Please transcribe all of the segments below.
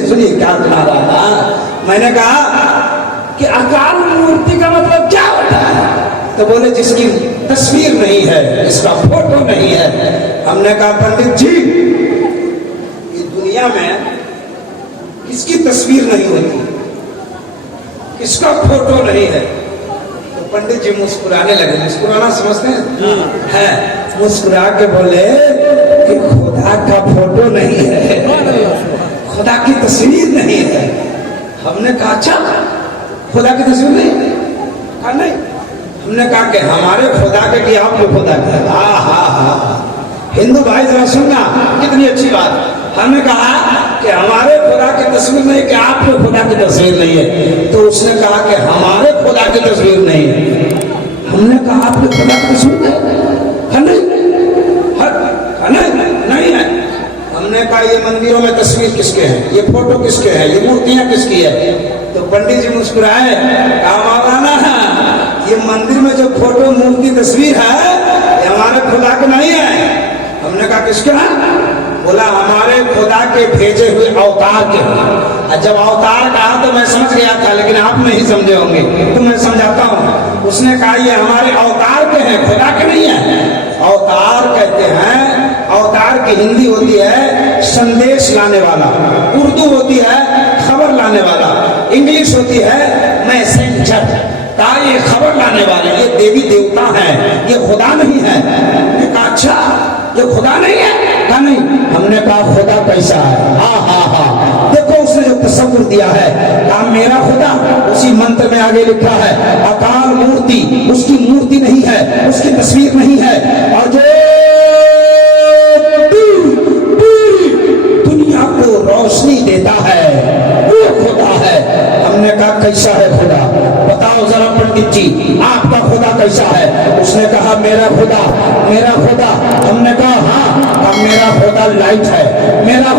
सुनिए क्या सुना रहा था। मैंने कहा कि अकाल मूर्ति का मतलब क्या होता है? तो बोले जिसकी तस्वीर नहीं है, जिसका फोटो नहीं है। हमने कहा पंडित जी ये दुनिया में किसकी तस्वीर नहीं होती, किसका फोटो नहीं है? तो पंडित जी मुस्कुराने लगे। मुस्कुराना समझते हैं? है। मुस्कुरा के बोले कि खुदा का फोटो नहीं है, खुदा की तस्वीर नहीं है। हमने कहा अच्छा खुदा की तस्वीर नहीं? कहा नहीं। हमने कहा कि हमारे खुदा के कि आपके खुदा के? हाँ हाँ हाँ। हिंदू भाई जरा सुनना, कितनी अच्छी बात। हमने कहा कि हमारे खुदा की तस्वीर नहीं, कि आपके खुदा की तस्वीर नहीं है। तो उसने कहा कि हमारे खुदा की तस्वीर नहीं है। हमने कहा आपके खुदा की तस्वीर नहीं? नहीं है। हमने कहा ये मंदिरों में तस्वीर किसके है, ये फोटो किसके है, ये मूर्तियां किसकी है? तो पंडित जी मुस्कुराए, कहा मौलाना ये मंदिर में जो फोटो मूर्ति तस्वीर है ये हमारे खुदा के नहीं है। हमने कहा किसके है? बोला हमारे खुदा के भेजे हुए अवतार के। जब अवतार कहा तो मैं समझ गया था, लेकिन आप नहीं समझे होंगे तो मैं समझाता हूँ। उसने कहा ये हमारे अवतार के हैं, खुदा के नहीं है। अवतार कहते हैं, अवतार की हिंदी होती है संदेश लाने वाला, उर्दू होती है खबर लाने वाला, इंग्लिश होती है मैसेंजर। कहा ये खबर लाने वाले, ये देवी देवता हैं, ये खुदा नहीं है। हमने कहा अच्छा ये खुदा नहीं है? कहा नहीं। हमने कहा खुदा कैसा है? हाँ हाँ हाँ, देखो उसने जो तस्वीर दिया है। कहा मेरा खुदा उसी मंत्र में आगे लिखा है अकाल मूर्ति, उसकी मूर्ति नहीं है, उसकी तस्वीर नहीं है, और जो पूरी दुनिया को रोशनी देता है वो खुदा है। हमने कहा कैसा है खुदा? बताओ जरा पंडित जी आपका खुदा कैसा है? उसने कहा मेरा खुदा। हमने कहा हाँ। अब मेरा खुदा लाइट है, मेरा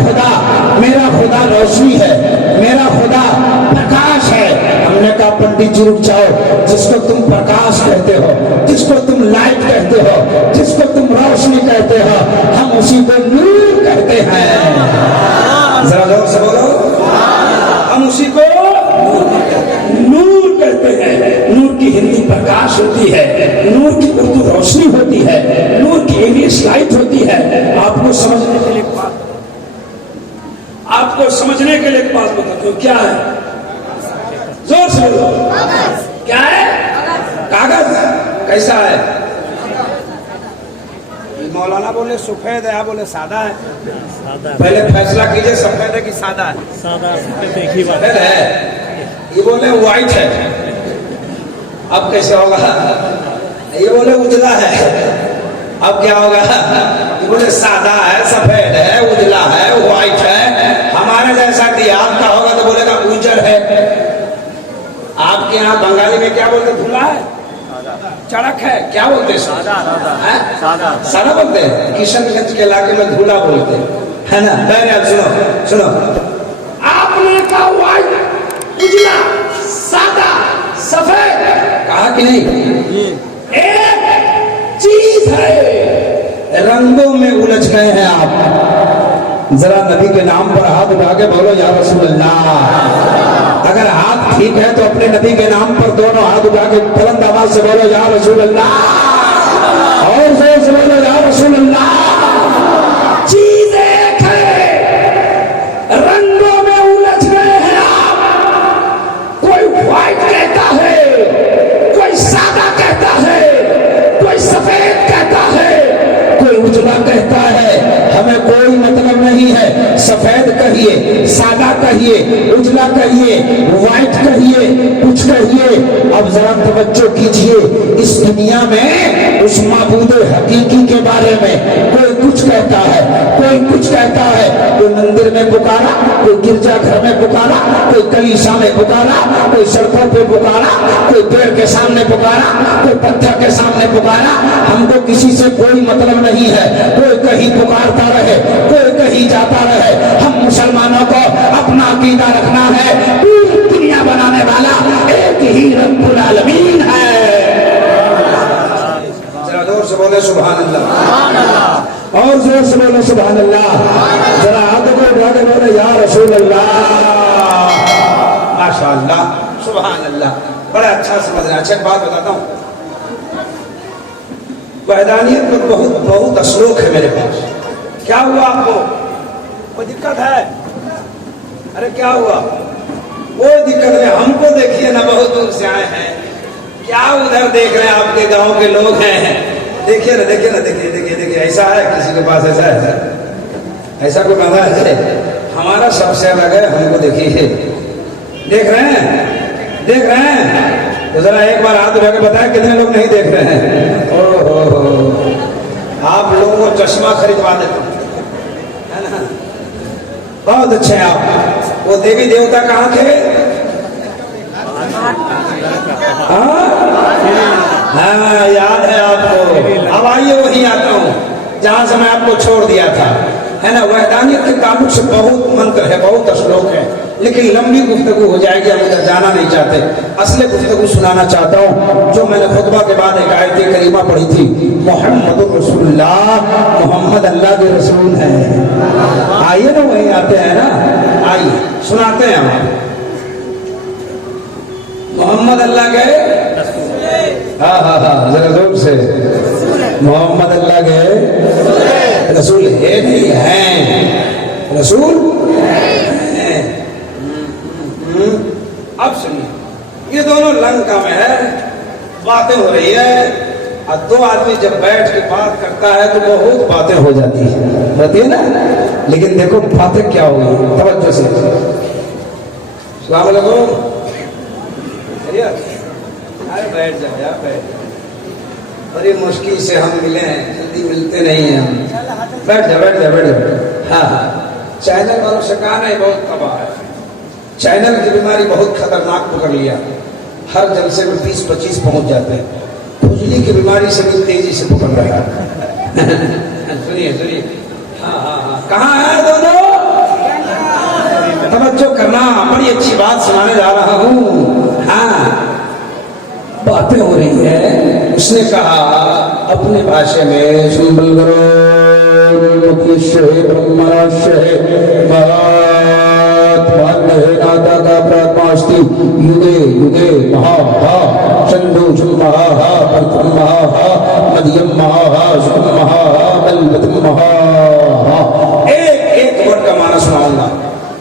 खुदा रोशनी है, मेरा खुदा प्रकाश है। हमने कहा पंडित जी रुक जाओ, जिसको तुम प्रकाश कहते हो, जिसको तुम लाइट कहते हो, जिसको तुम रोशनी कहते हो, हम उसी को नूर कहते हैं। जरा जोर से बोलो, हम उसी को नूर कहते हैं। नूर की हिंदी प्रकाश होती है, नूर की उर्दू रोशनी होती है, नूर की इंग्लिश लाइट होती है। आपको समझने के लिए एक बात बताता हूं, क्या है? जोर से बोलो, क्या है? कागज। कैसा है? मौलाना बोले सफेद है, आप बोले सादा है। पहले फैसला कीजिए सफेद है कि सादा है? सादा है। ये बोले व्हाइट है, अब कैसे होगा? ये बोले उजला है, अब क्या होगा? ये बोले सादा है, सफेद है, उजला है, व्हाइट है। हमारे जैसा दिहात का होगा तो बोलेगा उजर है। आपके यहाँ बंगाली में क्या बोलते? धुला है, चड़क है, क्या बोलते? सादा बोलते हैं। किशनगंज के इलाके में धुला बोलते है ना। सुनो, आपने कहा व्हाइट, उजला, सादा, सफेद, कहा कि नहीं? एक चीज है, रंगों में उलझ गए हैं आप। जरा नबी के नाम पर हाथ उठा के बोलो या रसूल अल्लाह। अगर हाथ ठीक है तो अपने नबी के नाम पर दोनों हाथ उठा के बुलंद आवाज से बोलो या रसूल अल्लाह, और जोर से बोलो या रसूल अल्लाह। चीज एक है, रंगों में उलझ गए हैं आप। कोई व्हाइट कहता है, कोई सादा कहता है, कोई सफेद कहता है, कोई उजला कहता है। हमें कोई मतलब नहीं है। सफेद कहिए, सादा कहिए, उजला कहिए, व्हाइट कहिए, कुछ कहिए। अब जरा तवज्जो कीजिए, इस दुनिया में उस माबूद हकीकी के बारे में कोई कुछ कहता है, कोई कुछ कहता है। कोई मंदिर में पुकारा, कोई गिरजाघर में पुकारा, कोई कलीसा में पुकारा, कोई सड़कों पे पुकारा, कोई पेड़ के सामने पुकारा, कोई पत्थर के सामने पुकारा। हमको किसी से कोई मतलब नहीं है। कोई कहीं पुकारता रहे, कोई कहीं जाता रहे। हम मुसलमानों को अपना अकीदा रखना है, पूरी दुनिया बनाने वाला एक ही रब्बुल आलमीन है। जरा जोर से बोले सुभान अल्लाह, और जोर से बोले सुभान अल्लाह। जरा हाथों को اٹھا کے بولے یا رسول اللہ. ماشاء اللہ سبحان اللہ, بڑا اچھا سمجھ رہے ہیں. اچھا بات بتاتا ہوں, وحدانیت میں بہت اسلوک ہے میرے پاس. کیا ہوا آپ کو, کوئی دقت ہے؟ ارے کیا ہوا؟ کوئی دقت نہیں, ہم کو دیکھیے نا, بہت دور سے آئے ہیں. کیا ادھر دیکھ رہے ہیں, آپ کے گاؤں کے لوگ ہیں. دیکھیے نا, دیکھیے نا, دیکھیے دیکھیے دیکھیے, ایسا ہے کسی کے پاس؟ ایسا ہے, ایسا کوئی بندہ ہے؟ ہمارا سب سے الگ ہے, ہم کو دیکھیے. دیکھ رہے ہیں, دیکھ رہے ہیں, تو ذرا ایک بار ہاتھ اٹھا کے بتائیں کتنے لوگ نہیں دیکھ رہے ہیں. آپ لوگوں کو چشمہ خریدوا دیتے ہیں, بہت اچھے ہیں آپ. وہ دیوی دیوتا کہاں تھے؟ ہاں یاد ہے آپ کو. اب آئیے وہیں آتا ہوں جہاں سے میں آپ کو چھوڑ دیا تھا, ہے نا. وحدانیت کے تعلق سے بہت منتر ہے, بہت اشلوک ہے, لیکن لمبی گفتگو ہو جائے گی, ہم ادھر جانا نہیں چاہتے. اصل گفتگو سنانا چاہتا ہوں جو میں نے خطبہ کے بعد ایک آیت کریمہ پڑھی تھی, محمد رسول اللہ, محمد اللہ کے رسول ہیں. آئیے نا وہیں آتے ہیں نا, آئیے سناتے ہیں ہم. محمد اللہ کے, ہاں ہاں ہاں ذرا زور سے, محمد اللہ کے رسول ہے, نہیں ہیں رسول ہیں. اب سنیے, یہ دونوں لنکا میں ہے, باتیں ہو رہی ہے. اور دو آدمی جب بیٹھ کے بات کرتا ہے تو بہت باتیں ہو جاتی ہیں, ہوتی ہے نا. لیکن دیکھو باتیں کیا ہوئی, توجہ سے. السلام علیکم. ارے بیٹھ جاؤ یار, بیٹھ. بڑی مشکل سے ہم ملے ہیں, جلدی ملتے نہیں ہیں ہم. بیٹھ جاؤ, بیٹھ جاؤ, بیٹھ جاؤ. ہاں ہاں, چینل والوں سے کہا نہیں, بہت تباہ ہے. چینل کی بیماری بہت خطرناک پکڑ لیا, ہر جلسے میں 20-25 پہنچ جاتے ہیں. کھجلی کی بیماری سے بھی تیزی سے پکڑ رہا ہے. سنیے سنیے, ہاں ہاں ہاں, کہاں ہے دونوں؟ توجہ کرنا, بڑی اچھی بات سنانے جا رہا ہوں. ہاں باتیں ہو رہی ہیں. اس نے کہا اپنے بھاشے میں, سنبل کرو یوگے یوگے مہا چندو مہا پرتم مہا مدیم مہا سم مہا بلبتم مہا. ایک ایک ورڈ کا معنی سناؤں گا.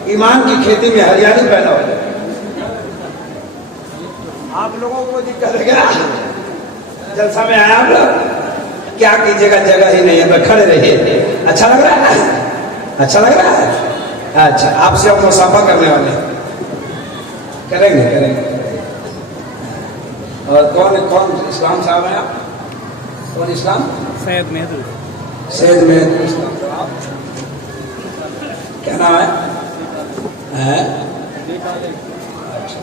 ایمان کی کھیتی میں ہریالی پیدا ہو جائے. آپ لوگوں کو دقت ہے کیا؟ جلسہ میں آیا آپ لوگ, کیا کیجیے گا, جگہ ہی نہیں ہے, کھڑے رہیے. اچھا لگ رہا ہے, اچھا لگ رہا ہے. اچھا, آپ سے اب مصافحہ کرنے والے ہیں, کریں گے کریں گے. اور کون اسلام صاحب ہیں آپ؟ کون اسلام؟ سید مہدو. سید مہدو اسلام صاحب, کیا نام ہے؟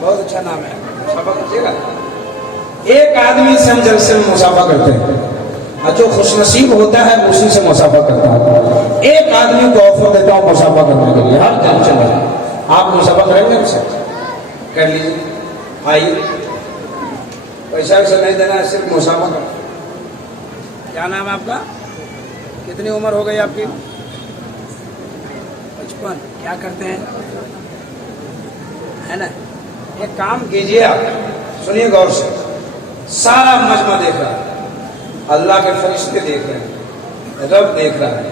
بہت اچھا نام ہے. مصافحہ کیجیے گا. ایک آدمی سے ہم جلسے میں مصافحہ کرتے ہیں, اور جو خوش نصیب ہوتا ہے اسی سے مصافحہ کرتا ہوں. ایک آدمی کو آفر دیتا ہوں مصافحہ کرنے کے لیے ہر جلسے میں. آپ مصافحہ کریں گے؟ ہم سے کر لیجیے, آئیے. پیسہ ویسا نہیں دینا ہے, صرف مصافحہ کرنا. کیا نام ہے آپ کا؟ کتنی عمر ہو گئی آپ کی؟ 55. کیا کرتے ہیں, ہے نا؟ ایک کام کیجیے آپ, سنیے غور سے. سارا مجمع دیکھ رہا ہے, اللہ کے فرشتے دیکھ رہے ہیں, رب دیکھ رہا ہے.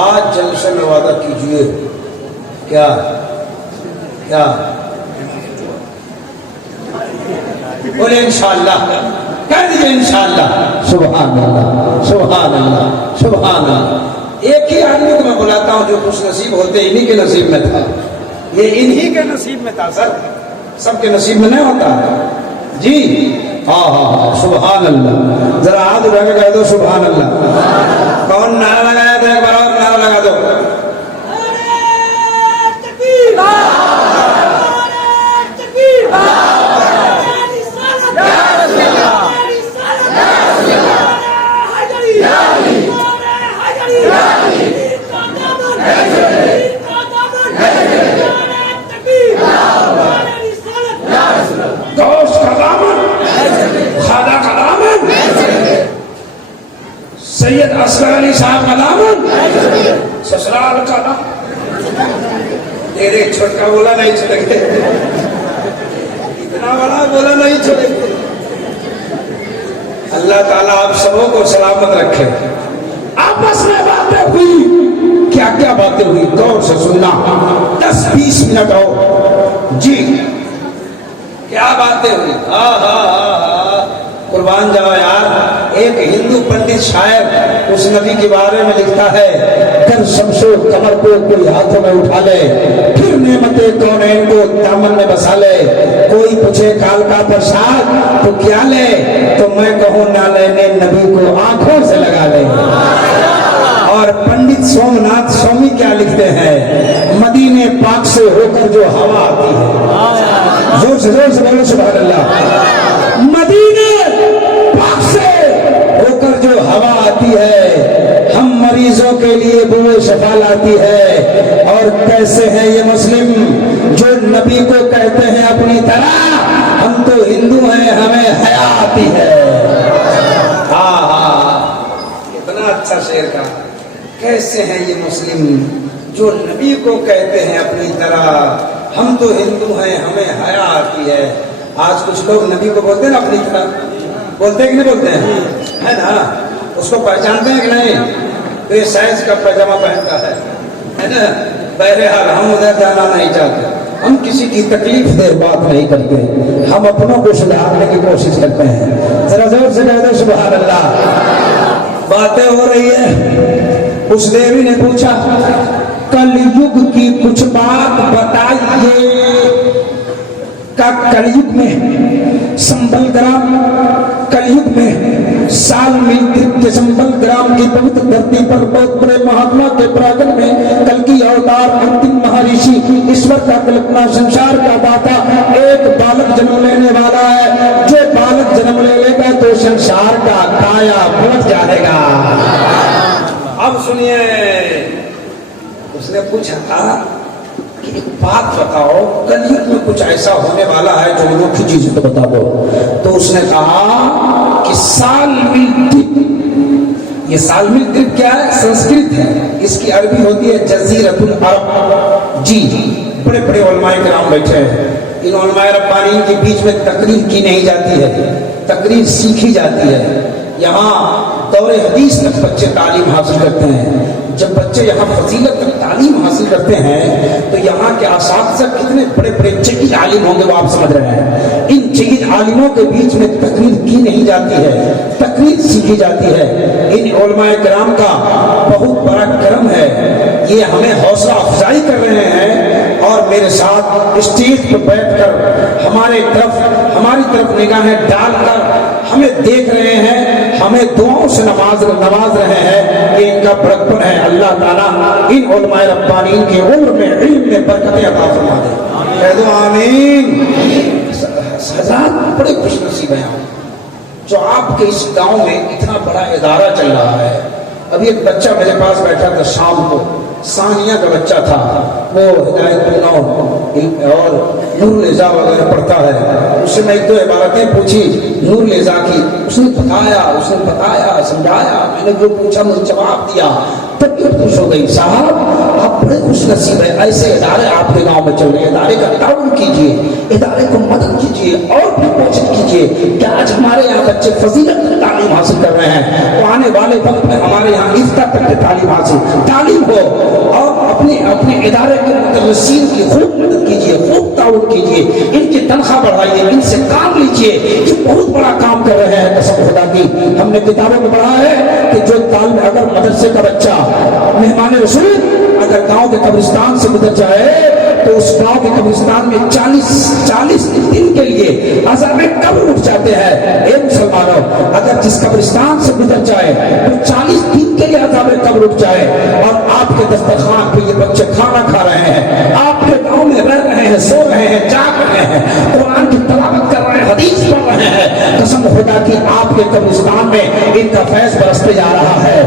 آج جلسے میں وعدہ کیجیے. کیا کیا بولے؟ انشاءاللہ. کہہ دیجیے انشاءاللہ. سبحان اللہ, سبحان اللہ, سبحان اللہ. ایک ہی آدمی کو میں بلاتا ہوں جو خوش نصیب ہوتے, انہی کے نصیب میں تھا. یہ انہی کے نصیب میں تھا سر, سب کے نصیب میں نہیں ہوتا جی. ہاں ہاں, سبحان اللہ. ذرا ہاتھ اٹھا کے کہہ دو سبحان اللہ. کون نعرہ لگایا تھا؟ ایک بار اور نعرہ لگا دو. سید اصغر علی صاحب کا دامن, سسرال एक छोटा बोला नहीं छोड़ेंगे, इतना बड़ा बोला नहीं छोड़ेंगे। अल्लाह ताला आप सबों को सलामत रखे। आपस में बातें हुई, क्या क्या बातें हुई गौर से सुनना, 10-20 मिनट हो जी। क्या बातें हुई, कुर्बान जाओ यार। एक हिंदू पंडित शायर उस नबी के बारे में लिखता है, कर शमशो कमर को कोई हाथों में उठा ले, फिर नेमते कौनैन को दामन में बसा ले। कोई पूछे काल का प्रसाद तो क्या ले, तो मैं कहूँ ना लेने नबी को आंखों से लगा ले। और पंडित सोमनाथ स्वामी क्या लिखते हैं, मदीने पाक से होकर जो हवा आती है, जोर से बोलो सुभान अल्लाह। मदीने पाक से होकर जो हवा आती है, हम मरीजों के लिए बुए शफा लाती है। और कैसे हैं ये मुस्लिम जो नबी को कहते हैं अपनी तरह, हम तो हिंदू हैं हमें हया आती है। कितना अच्छा शेर का। कैसे हैं ये मुस्लिम जो नबी को कहते हैं अपनी तरह, हम तो हिंदू हैं हमें हया आती है। आज कुछ लोग नबी को बोलते हैं ना अपनी तरह, बोलते हैं कि नहीं बोलते हैं, है ना? उसको पहचानते हैं कि नहीं? तो ये साइज का पैजामा पहनता है ना? बहरहाल हम उधर जाना नहीं चाहते, हम किसी की तकलीफ दे बात नहीं करते, हम अपनों को सुधारने की कोशिश करते हैं। जरा जोर से कह दो सुभान अल्लाह। बातें हो रही है, उस देवी ने पूछा कलयुग की कुछ बात बताइए। का कलयुग में संबल ग्राम, कलयुग में साल में के संबल ग्राम की पवित्र धरती पर बहुत बड़े महात्मा के प्रांगण में कल की अवतार अंतिम महर्षि ईश्वर का कल्पना संसार का दाता एक बालक जन्म लेने वाला है। जो बालक जन्म ले लेगा तो संसार का काया पलट जाएगा। अब सुनिए, उसने पूछा कि एक बात बताओ, कलयुग में कुछ ऐसा होने वाला है जो अनोखी चीज तो बता दो। तो उसने कहा कि सालमिल द्वीप, ये सालमिल द्वीप क्या है? संस्कृत है, इसकी अरबी होती है जजीरतुल अरब। जी बड़े बड़े उलमाए किराम बैठे हैं, इन उलमाए रब्बानी के बीच में तकरीर की नहीं जाती है, तकरीर सीखी जाती है। यहाँ दौरे हदीस तक बच्चे तालीम हासिल करते हैं। जब बच्चे यहाँ फजीलत तक तालीम हासिल करते हैं तो यहाँ के असातिज़ा कितने बड़े बड़े जहीद आलिम होंगे वो आप समझ रहे हैं। इन जहीद आलिमों के बीच में तकरीर की नहीं जाती है, तकरीर सीखी जाती है। इन उलमाए किराम का बहुत बड़ा करम है, ये हमें हौसला अफजाई कर रहे हैं और मेरे साथ स्टेज पर बैठकर हमारी तरफ निगाहें डालकर हमें देख रहे हैं, हमें दुआओं से नवाज रहे हैं। ये इनका बड़कपन है। अल्लाह ताला इन उलमाए रब्बानीन के उम्र में इल्म में बरकतें अता फरमा दे। कह दो आमीन। हज़रात बड़े खुशनसीब हैं जो आपके इस गांव में इतना बड़ा इदारा चल रहा है। अभी एक बच्चा मेरे पास बैठा था शाम को, सानिया का बच्चा था, वो हिदायत और नूर लेजा वगैरह पढ़ता है। उससे मैं 1-2 इबारतें पूछी नूर लेजा की, उसने बताया समझाया, मैंने जो पूछा मुझे जवाब दिया, तबीयत खुश हो गई। साहब आप बड़े खुश नसीब है, ऐसे इदारे आपके गांव में चल रहे हैं। इदारे का ताउन कीजिए, इदारे को मदद कीजिए और भी कोशिश कीजिए कि आज हमारे यहाँ बच्चे फजीलत की तालीम हासिल कर रहे हैं, तो आने वाले वक्त में हमारे यहाँ इफ्ता तक की तालीम हो। और अपने इदारे के मुदर्रिसीन की खूब मदद कीजिए, खूब ताउन कीजिए, इनकी तनख्वाह बढ़ाइए, इनसे काम लीजिए। ये बहुत बड़ा काम कर रहे हैं। कसम खुदा की हमने किताबों में पढ़ा है कि जो तालिब अगर मदरसे का बच्चा मेहमान रसूल अगर गांव के कब्रिस्तान से गुजर जाए तो उस गांव के कब्रिस्तान में 40 दिन के लिए अज़ाब कब्र उठ जाते हैं। ए मुसलमानों, अगर जिस कब्रिस्तान से गुजर जाए तो 40 दिन के लिए अज़ाब कब्र उठ जाए और आपके दस्तरखान पे ये बच्चे खाना खा रहे हैं, आपके गांव में रह रहे हैं, सो रहे हैं, जाग रहे हैं, कुरान की तिलावत कर रहे हैं, हदीस पढ़ रहे हैं। कसम खुदा की आपके कब्रिस्तान में इनका फैज़ बरसते जा रहा है।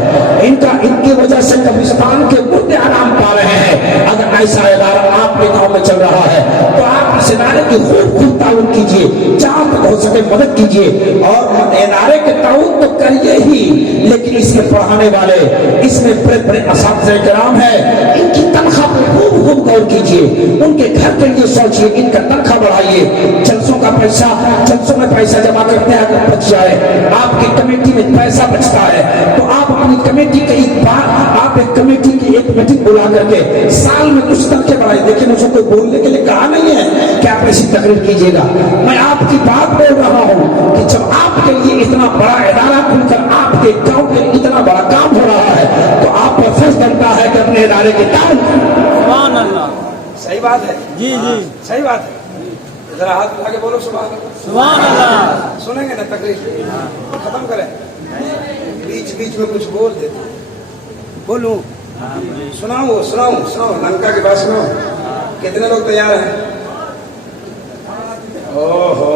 इनकी वजह से कब्रिस्तान के मुर्दे आराम पा रहे हैं। अगर ऐसा इदारा आपके गांव में चल रहा है तो आप इस इदारे की खूब ताउन कीजिए, जहां तक हो सके मदद कीजिए। और इदारे के ताउन तो करिए ही, लेकिन इसमें पढ़ाने वाले, इसमें बड़े बड़े असातिज़ा किराम है, इनकी तनख्वाह पे खूब खूब गौर कीजिए, उनके घर के लिए सोचिए, इनका तनख्वाह बढ़ाइए, जलसों का पैसा, जलसों में पैसा जमा करते हैं अगर बच जाए, आपकी कमेटी में पैसा बचता है तो आप अपनी कमेटी के एक बार आप एक कमेटी की एक मीटिंग बुला करके साल में कुछ तनख्वाह बढ़ाइए। लेकिन उसको कोई बोलने के लिए कहा नहीं है कि आप ऐसी तकरीर कीजिएगा। मैं आपकी बात बोल रहा हूँ कि जब आपके लिए इतना बड़ा इदारा खुलकर आपके गांव के इतना बड़ा काम हो रहा है तो आप पर फर्ज बनता है कि अपने इदारे के काम। सुभान अल्लाह। सही बात है जी जी सही बात है। जरा हाथ उठा के बोलो सुभान अल्लाह। सुभान अल्लाह। सुनेंगे ना तकरीर, खत्म करें, बीच बीच में कुछ बोल देते, बोलूं, सुनाओ सुनाओ सुनाओ, लंका के पास सुनाओ। कितने लोग तैयार हैं? ओहो,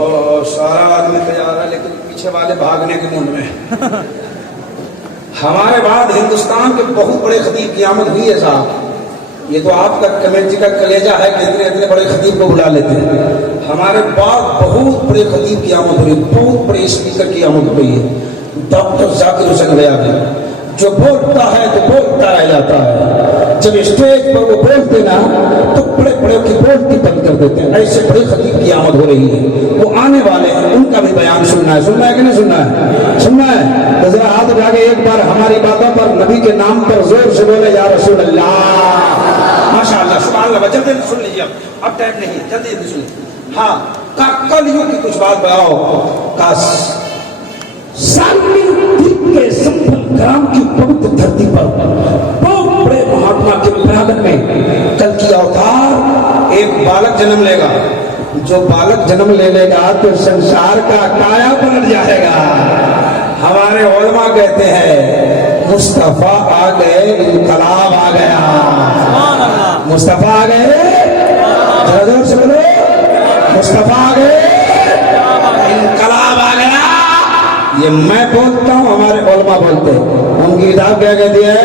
सारा आदमी तैयार है, लेकिन पीछे वाले भागने के मूड में। हमारे बाद हिंदुस्तान के बहुत बड़े खतीब की आमद हुई है साहब। ये तो आपका कमेटी का कलेजा है कि इतने इतने बड़े खतीब को बुला लेते हैं। हमारे बाद बहुत बड़े खतीब की आमद हुई, बहुत बड़े स्पीकर की आमद हुई है। डॉक्टर जाकिर हुसैन गयाबी जो बोलता है तो बोलता रह जाता है, जब स्टेज पर वो बोलते ना तो बड़े बड़े की बोलती बंद कर देते हैं। ऐसे बड़े खतीब की आमद हो रही है, वो आने वाले हैं, उनका भी बयान सुनना है कि नहीं सुनना है? सुनना है तो जरा हाथ उठा के एक बार हमारी बातों पर नबी के नाम पर जोर से बोले या रसूल अल्लाह। माशाअल्लाह सुभान अल्लाह। जल्दी सुन लीजिए, अब टाइम नहीं है, जल्दी जल्दी सुनिए। हाँ, कलयुग की कुछ बात बताओ। काश के संभल ग्राम की पवित्र धरती पर बहुत बड़े महात्मा के प्रांगण में कल की अवतार एक बालक जन्म लेगा। जो बालक जन्म ले लेगा तो संसार का काया पलट जाएगा। हमारे उलमा कहते हैं मुस्तफा आ गए, इनकलाब आ गया। मुस्तफा आ गए, जोर से बोलो, मुस्तफा आ गए, इनकलाब आ गया। ये मैं बोलता हूँ, हमारे उलमा बोलते हैं। उनकी किताब क्या कहती है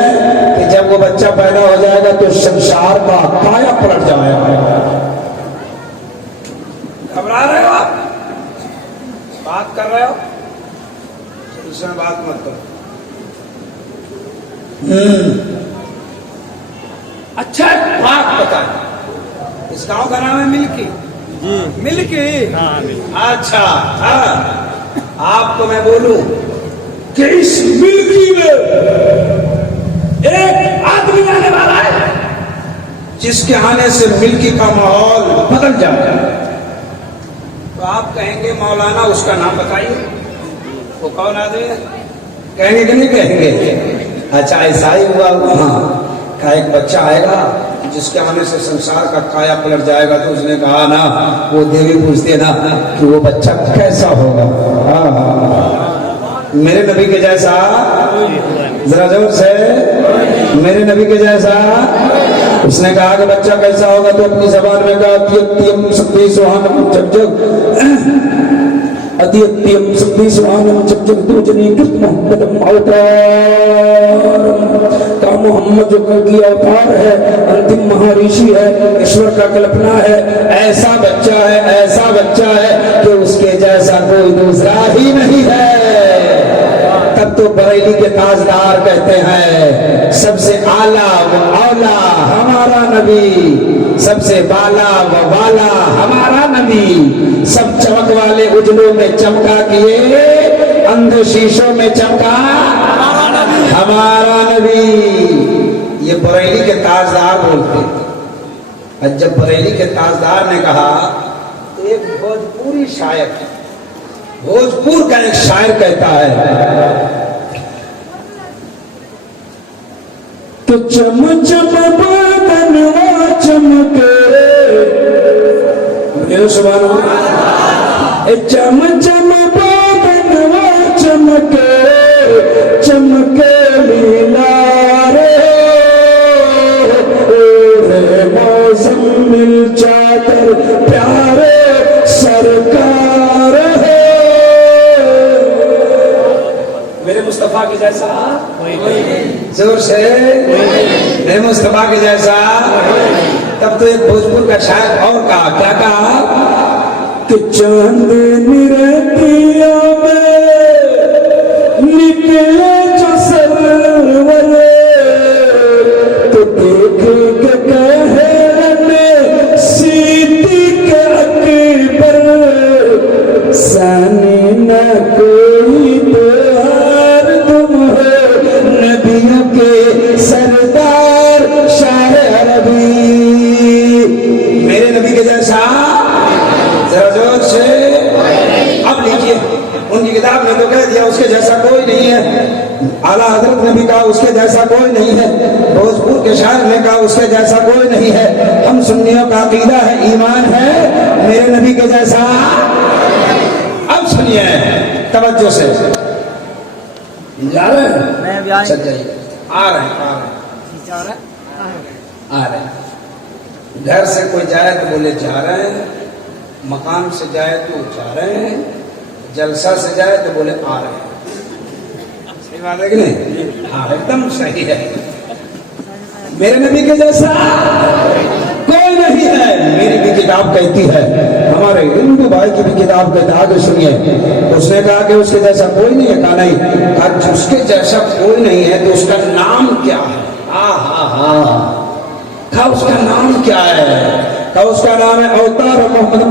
कि जब वो बच्चा पैदा हो जाएगा तो संसार का काया पलट जाएगा। घबरा रहे हो आप? बात कर रहे हो, इसमें बात मत करो। अच्छा बात बता, इस गांव का नाम है मिल्की। मिल्की? अच्छा, हाँ, आपको मैं बोलूं कि इस मिल्की में एक आदमी आने वाला है जिसके आने से मिल्की का माहौल बदल जाएगा। तो आप कहेंगे मौलाना उसका नाम बताइए, वो कौन आदमी है? कहेंगे कि नहीं कहेंगे? अच्छा ऐसा ही हुआ। हाँ, का एक बच्चा आएगा जिसके आने से संसार का काया पलट जाएगा। तो उसने कहा ना, वो देवी पूछते ना कि वो बच्चा कैसा होगा। मेरे नबी के जैसा, जरा जोर से, मेरे नबी के जैसा। उसने कहा कि बच्चा कैसा होगा तो अपनी जबान में कहा अत्यम सत्य सुहानम जग अत्यम सत्य सुहानम जग दूजनी कृत मोहम्मद अवतार का। मोहम्मद जो कल की अवतार है, अंतिम महर्षि है, ईश्वर का कल्पना है। ऐसा बच्चा है, ऐसा बच्चा है कि उसके जैसा कोई दूसरा ही नहीं है। तब तो बरेली के ताजदार कहते हैं सबसे आला व औला हमारा नबी, सबसे बाला व बाला हमारा नबी। सब चमक वाले उजलों में चमका किए, अंधे शीशों में चमका हमारा नबी। ये बरेली के ताजदार बोलते। और जब बरेली के ताजदार ने कहा तो एक भोजपुरी शायर, भोजपुर का एक शायर कहता है तो चम चम बदनवा चमके, सुभान अल्लाह। चम चम बदनवा चमके, चमके लीला रे मौसम मिल चादर प्यारे सरकार है। मेरे मुस्तफा के जैसा जोर से, मेरे मुस्तफा के जैसा। तब तो एक भोजपुर का शायर और कहा, क्या कहा कि चांदनी रहतिया में निकले जो सरवर तो देख के कह کوئی تو ہر تم ہو نبیوں کے سردار شاہ عربی. میرے نبی کے جیسا ذرا زور سے اب لیجیے. ان کی کتاب نے تو کہہ دیا اس کے جیسا کوئی نہیں ہے. اعلیٰ حضرت نے بھی کہا اس کے جیسا کوئی نہیں ہے. بھوجپور کے شاعر نے کہا اس کے جیسا کوئی نہیں ہے. ہم سنیوں کا عقیدہ ہے ایمان ہے میرے نبی کے جیسا. اب سنیے توجہ سے جا رہے ہیں چل جائیے. آ رہے ہیں گھر سے کوئی جائے تو بولے جا رہے ہیں. مقام سے جائے تو جا رہے ہیں. جلسہ سے جائے تو بولے آ رہے ہیں. صحیح بات ہے کہ نہیں؟ ہاں ایک دم صحیح ہے. میرے نبی کے جیسا کوئی نہیں ہے. میری بھی کتاب کہتی ہے, ہمارے ہندو بھائی کی بھی کتاب کہتا ہے. آگے سنیے. اس نے کہا کہ اس کے جیسا کوئی نہیں ہے. کہا نہیں. کہا اس کے جیسا کوئی نہیں ہے تو اس کا نام کیا ہے؟ کہا اس کا نام کیا ہے؟ کہا اس کا نام ہے اوتار محمد.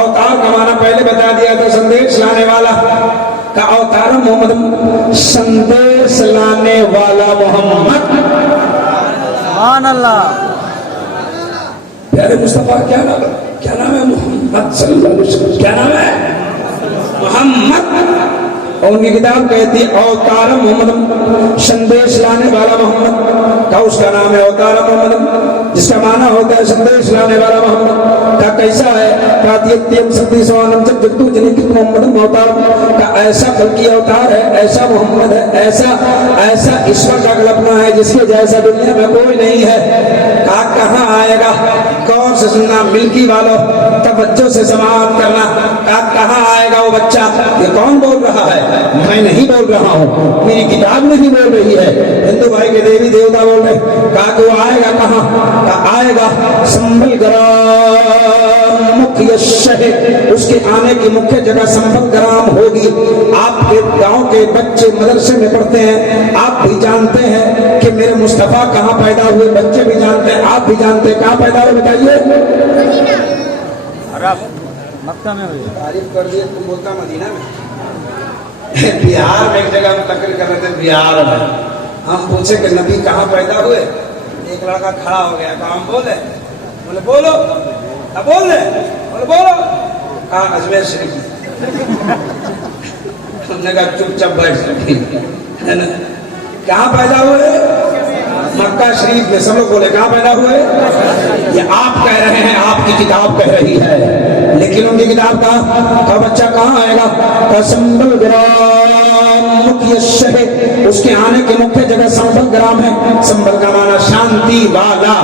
اوتار کا معنی پہلے بتا دیا تھا سندیش لانے والا. کا اوتار محمد سندیش لانے والا محمد. سبحان اللہ. پیارے مصطفیٰ کیا نام ہے؟ محمد صلی اللہ علیہ وسلم. کیا نام ہے؟ محمد. اور ان کی کتاب کہتی ہے اوتار محمد سندیش لانے والا محمد. کا اس کا نام ہے اوتار محمد جس کا معنی ہوتا ہے سندیش لانے والا محمد. کا کیسا ہے؟ کا ایسا بلکہ اوتار ہے, ایسا محمد ہے, ایسا ایشور کا کلپنا ہے جس کے جیسا دنیا میں کوئی نہیں ہے. کہا کہاں آئے گا؟ غور سے سننا ملکی والوں, توجہ سے سماعت کرنا. کہا کہاں آئے گا وہ بچہ؟ یہ کون بول رہا ہے؟ میں نہیں بول رہا ہوں, میری کتاب نہیں بول رہی ہے. ہندو بھائی کے دیوی دیوتا بول رہے. کہا کہ وہ آئے گا کہاں؟ کہا آئے گا سنبھل گرام مکھیہ شہر. اس کے آنے کی مکھیہ جگہ سنبھل گرام ہوگی. آپ کے گاؤں کے بچے مدرسے میں پڑھتے ہیں, آپ بھی جانتے ہیں کہ میرے مصطفیٰ کہاں پیدا ہوئے. بچے بھی جانتے ہیں, آپ بھی جانتے ہیں. کہاں پیدا ہوئے بتائیے؟ مکہ میں ہوئی. تعریف کر دیے تم بولتا مدینہ میں. بہار میں ایک جگہ ہم تقریر کر رہے تھے بہار میں. ہم پوچھے کہ نبی کہاں پیدا ہوئے. ایک لڑکا کھڑا ہو گیا. کہا ہم بولے. بولے بولو. بول رہے. بولے بولو. کہا اجمیر شریف. ہم نے کہا چپ چپ بیٹھ سکیں. کہاں پیدا ہوئے؟ مکہ شریف میں. سب لوگ بولے کہاں پیدا ہوئے؟ یہ آپ کہہ رہے ہیں, آپ کی کتاب کہہ رہی ہے, لیکن ان کی کتاب کا بچہ کہاں آئے گا؟ سنبھل گرام مکھیہ شہر. اس کے آنے کی مکھیہ جگہ سنبھل گرام ہے. سنبھل کا معنی شانتی والا,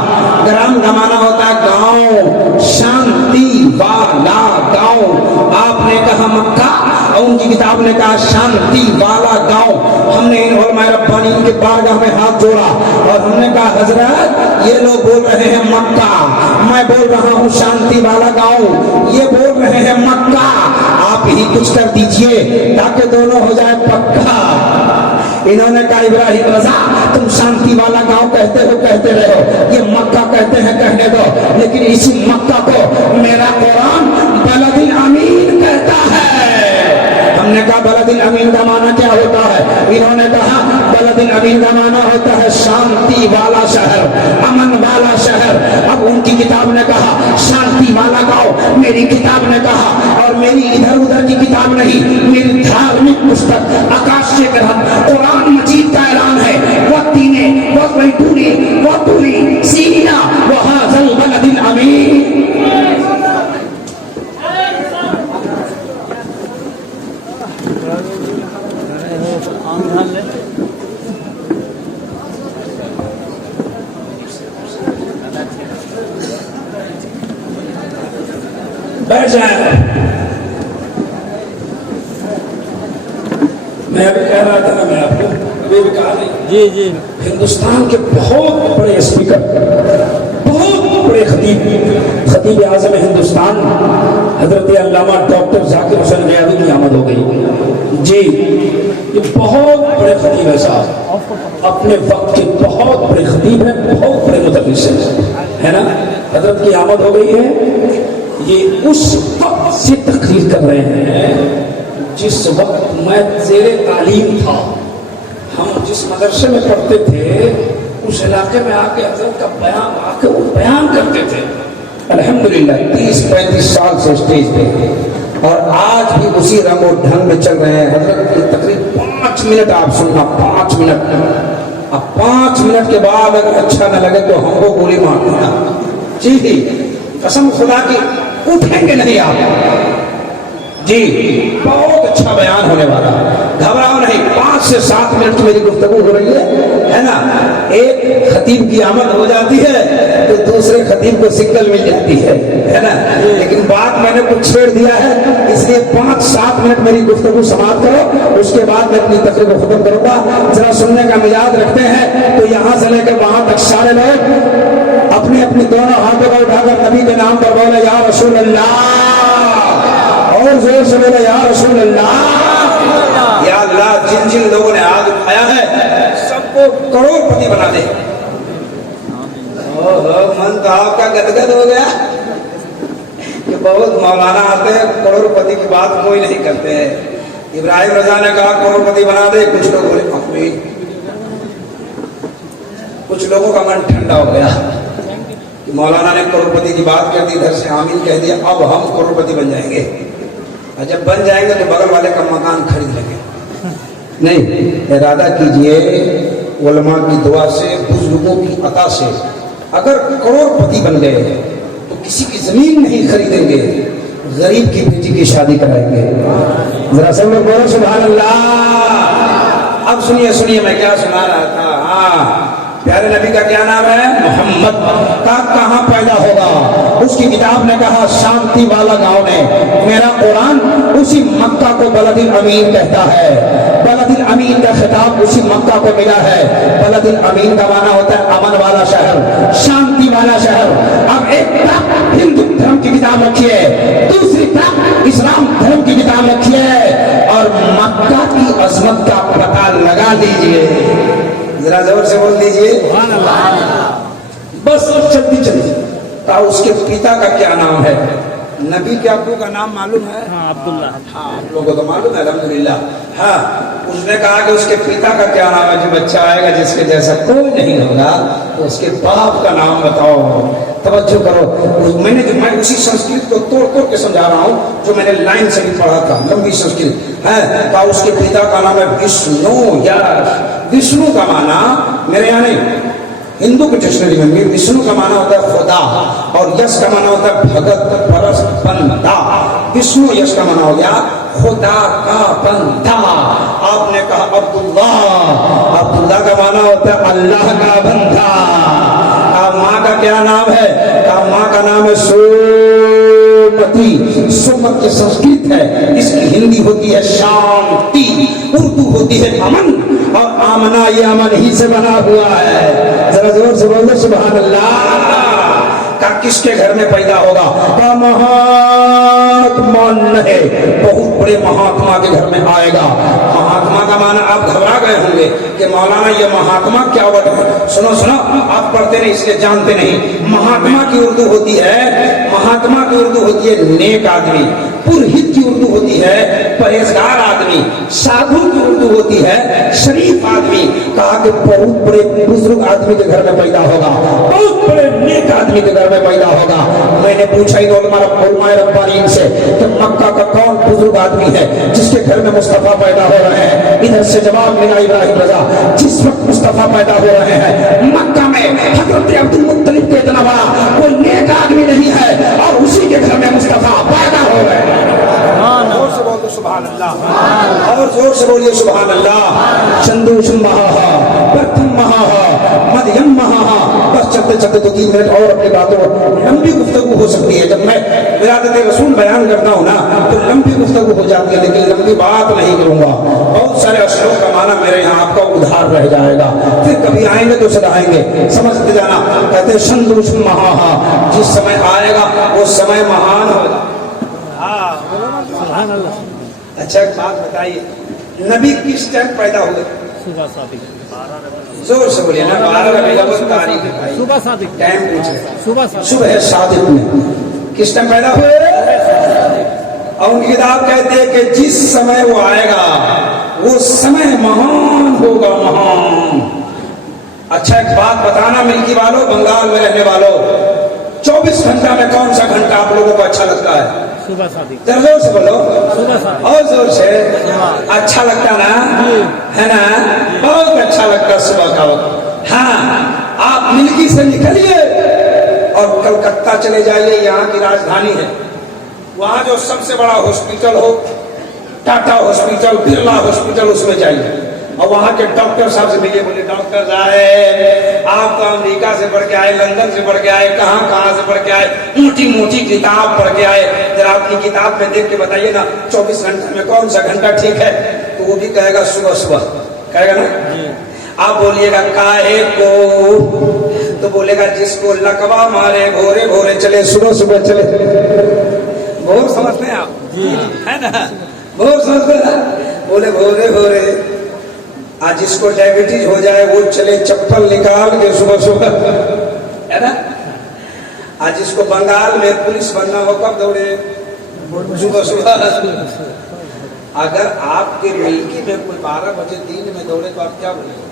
گرام کا معنی ہوتا ہے گاؤں. شانتی والا گاؤں. آپ نے کہا مکہ اور ان کی کتاب نے کہا شانتی والا گاؤں. ہم نے ان علماء ربانیین کے بارگاہ میں ہاتھ جوڑا اور ہم نے کہا حضرت یہ لوگ بول رہے ہیں مکہ, میں بول رہا ہوں شانتی والا گاؤں. یہ بول رہے ہیں مکہ. آپ ہی کچھ کر دیجئے تاکہ دونوں ہو جائے پکا. انہوں نے کہا ابراہیم رضا تم شانتی والا گاؤں کہتے ہو, کہتے رہو. یہ مکہ کہتے ہیں, کہنے دو. لیکن اسی مکہ کو میرا قرآن بلد امین کہتا ہے. ہم نے کہا بلد امین کا معنی کیا ہوتا ہے؟ انہوں نے کہا بلد امین کا معنی ہوتا ہے شانتی والا شہر, امن والا شہر. اب ان کی کتاب نے کہا شانتی والا گاؤں, میری کتاب نے کہا, اور میری ادھر ادھر کی کتاب نہیں, میری دھارمک پستک آکاشیہ گرہن قرآن مجید کا اعلان ہے. وَالتِّينِ وَالزَّيْتُونِ وَطُورِ سِينَىٰ وَهَٰذَا الْبَلَدِ الْأَمِينِ. بیٹھ جائیں. میں ابھی کہہ رہا تھا نا, میں آپ کو ابھی بھی کہا نہیں. جی جی. ہندوستان کے بہت بڑے اسپیکر, بہت بڑے خطیب اعظم ہندوستان حضرت علامہ ڈاکٹر ذاکر حسین ریاضی کی آمد ہو گئی. جی یہ بہت بڑے خطیب ہے صاحب, اپنے وقت کے بہت بڑے خطیب ہیں, بہت بڑے مدرس ہیں, ہے نا. حضرت کی آمد ہو گئی ہے. یہ اس وقت سے تقریر کر رہے ہیں जिस वक्त मैं ज़ेरे तालीम था, हम जिस मदरसे में पढ़ते थे उस इलाके में आके हजरत का बयान आके वो बयान करते थे। अल्हम्दुलिल्लाह 30-35 साल से स्टेज पे, और आज भी उसी रंग और ढंग में चल रहे हैं। हजरत की तकरीब 5 मिनट आप सुनना, 5 मिनट। अब 5 मिनट के बाद अगर अच्छा न लगे तो हमको गोली मार देना। जी कसम खुदा की, उठेंगे नहीं आप। जी बहुत अच्छा बयान होने वाला, घबराओ नहीं। 5 से 7 मिनट की मेरी गुफ्तगू हो रही है ना। एक खतीब की आमद हो जाती है तो दूसरे खतीब को सिग्नल मिल जाती है ना। लेकिन बात मैंने कुछ छेड़ दिया है, इसलिए 5-7 मिनट मेरी गुफ्तगू समाप्त करो, उसके बाद मैं अपनी तकरीर को खत्म करूंगा। जरा सुनने का मिजाज रखते हैं तो यहाँ से लेकर वहां तक सारे लोग अपने अपने दोनों हाथों को उठाकर नबी के नाम पर बोले या रसूल अल्लाह, और जोर से बोले या रसूल अल्लाह। या अल्लाह, जिन जिन लोगों ने हाथ उठाया है सबको करोड़पति बना दे। मन तो आपका गदगद हो गया कि बहुत मौलाना आते हैं, करोड़पति की बात कोई नहीं करते हैं। इब्राहिम रजा ने कहा करोड़पति बना दे, कुछ लोग बोले अमीन। कुछ लोगों का मन ठंडा हो गया कि मौलाना ने करोड़पति की बात कर दी, इधर से आमीन कह दिया, अब हम करोड़पति बन जाएंगे। और जब बन जाएंगे तो बगल वाले का मकान खरीद लेंगे। नहीं, इरादा कीजिए उलमा की दुआ से, बुजुर्गों की अता से, अगर करोड़पति बन गए तो किसी की जमीन नहीं खरीदेंगे, गरीब की बेटी की शादी कराएंगे। जरा सब लोग बोलो सुभान अल्लाह। अब सुनिए सुनिए, मैं क्या सुना रहा था। हाँ, प्यारे नबी का क्या नाम है? मोहम्मद। का कहाँ पैदा होगा? उसकी किताब ने कहा शांति वाला गांव ने। मेरा कुरान उसी मक्का को बलदिल अमीन कहता है। बलदिल अमीन का खिताब उसी मक्का को मिला है। बलदिल अमीन का माना होता है अमन वाला शहर, शांति वाला शहर। अब एक तरफ हिंदू धर्म की किताब रखी है, दूसरी तरफ इस्लाम धर्म की किताब रखी है, और मक्का की अजमत का पता लगा लीजिए। जरा जोर से बोल दीजिए बस। चलती चलती तो उसके पिता का क्या नाम है? नबी के अब्बू का नाम मालूम है? हाँ, अब्दुल्ला। हाँ, आप लोगों को तो मालूम है अल्हम्दुलिल्लाह। हाँ, उसने कहा कि उसके पिता का क्या नाम है? जो बच्चा आएगा जिसके जैसा कोई नहीं होगा तो उसके बाप का नाम बताओ। तवज्जो करो, मैं उसी संस्कृत को तोड़ तोड़ के समझा रहा हूँ जो मैंने लाइन से भी पढ़ा था, लंबी संस्कृत है। तो उसके पिता का नाम है विष्णु। यश, विष्णु का माना मेरे यहाँ नहीं, हिंदू के डिक्शनरी में विष्णु का माना होता है खुदा, और यश का माना होता है भगत परस बंदा। विष्णु यश का माना हो गया खुदा का बंदा। आपने कहा अब्दुल्ला, अब्दुल्ला का माना होता है अल्लाह का बंदा। माँ का क्या नाम है? माँ का नाम है सोमती। सोमत के संस्कृत है, इसकी हिंदी होती है शांति, उर्दू होती है अमन, और आमना ये अमन ही से बना हुआ है। जरा जोर से बोलो सुभान अल्लाह। का किसके घर में पैदा होगा? का महात्मा नहीं, बहुत बड़े महात्मा के घर में आएगा। महात्मा का माना आप घबरा गए होंगे कि मौलाना ये महात्मा क्या वर्ड है? सुनो सुनो, आप पढ़ते नहीं इसलिए जानते नहीं। महात्मा की उर्दू होती है, महात्मा की उर्दू होती है नेक आदमी। पुरहित की उर्दू होती है परहेजगार आदमी। साधु की उर्दू होती है शरीफ आदमी। कहा कि बहुत बड़े बुजुर्ग आदमी के घर में पैदा होगा, बहुत बड़े नेक आदमी के घर में पैदा होगा। मैंने पूछा इन उलमाए रब्बानीन से कि मक्का का कौन बुजुर्ग आदमी है जिसके घर में मुस्तफा पैदा हो रहे हैं? इधर से जवाब मिला इब्राहिम रजा। जिस वक्त मुस्तफा पैदा हो रहे हैं मक्का में, हजरत अब्दुल मुत्तलिब के इतना बड़ा कोई नेक आदमी नहीं है, और उसी के घर में मुस्तफा पैदा हो रहे हैं। जोर से बोल दो सुभान अल्लाह, और जोर से बोलिए सुभान अल्लाह। चंदूशम महा, प्रथम महा, मध्यम महा। बस चलते चलते 2-3 मिनट और अपनी बातों, लंबी गुफ्तगू हो सकती है। जब मैं विरादत रसूल बयान करता हूँ ना तो लंबी गुफ्तगू हो जाती है, लेकिन लंबी बात नहीं करूंगा। बहुत सारे अशरों का माना मेरे यहाँ आपका उधार रह जाएगा, फिर कभी आएंगे तो सदाएंगे, समझते जाना। कहते चंदूशम महा, जिस समय आएगा वो समय महान होगा। अच्छा एक बात बताइए, नबी किस टाइम पैदा हुए? सुबह सादिक, जोर से बोलिए ना। 12 रबीउल अव्वल तारीख सुबह सादिक, टाइम पूछ रहे। सुबह सुबह सादिक में किस टाइम पैदा हुए? اور ان کی کتاب کہتے ہیں کہ جس سمے وہ آئے گا وہ سمے مہان ہوگا، مہان۔ اچھا ایک بات بتانا ملکی والوں، بنگال میں رہنے والوں، 24 گھنٹہ میں کون سا گھنٹہ آپ لوگوں کو اچھا لگتا ہے؟ صبح شادی، زور سے بولو، صبح شادی، اور زور سے۔ اچھا لگتا نا، ہے نا؟ بہت اچھا لگتا صبح کا وقت۔ ہاں آپ ملکی سے نکلیے اور کلکتہ چلے جائیے، یہاں کی راجدھانی ہے، وہاں جو سب سے بڑا ہاسپٹل ہو، ٹاٹا ہاسپٹل، برلا ہاسپٹل، اس میں جائیے اور وہاں کے ڈاکٹر صاحب سے ملیے، بولے ڈاکٹر صاحب آپ تو امریکہ سے پڑھ کے آئے، لندن سے پڑھ کے آئے، کہاں سے پڑھ کے آئے، موٹی موٹی کتاب پڑھ کے آئے، ذرا اپنی کتاب میں دیکھ کے بتائیے نا 24 گھنٹے میں کون سا گھنٹہ ٹھیک ہے؟ تو وہ بھی کہے گا صبح صبح، کہے گا نا؟ آپ بولیے گا کاہے کو، تو بولے گا جس کو لقبہ مارے بھورے بھورے چلے، صبح صبح چلے۔ بھور سمجھتے ہیں آپ؟ ہے نا؟ بھور سمجھتے ہیں نا؟ بولے بھورے بھورے۔ آج جس کو ڈائبٹیز ہو جائے وہ چلے چپل نکال کے صبح صبح، ہے نا؟ آج جس کو بنگال میں پولیس بننا ہو کب دوڑے؟ صبح صبح۔ اگر آپ کے ملکی میں کوئی 12 بجے دن میں دوڑے تو آپ کیا بولے گا؟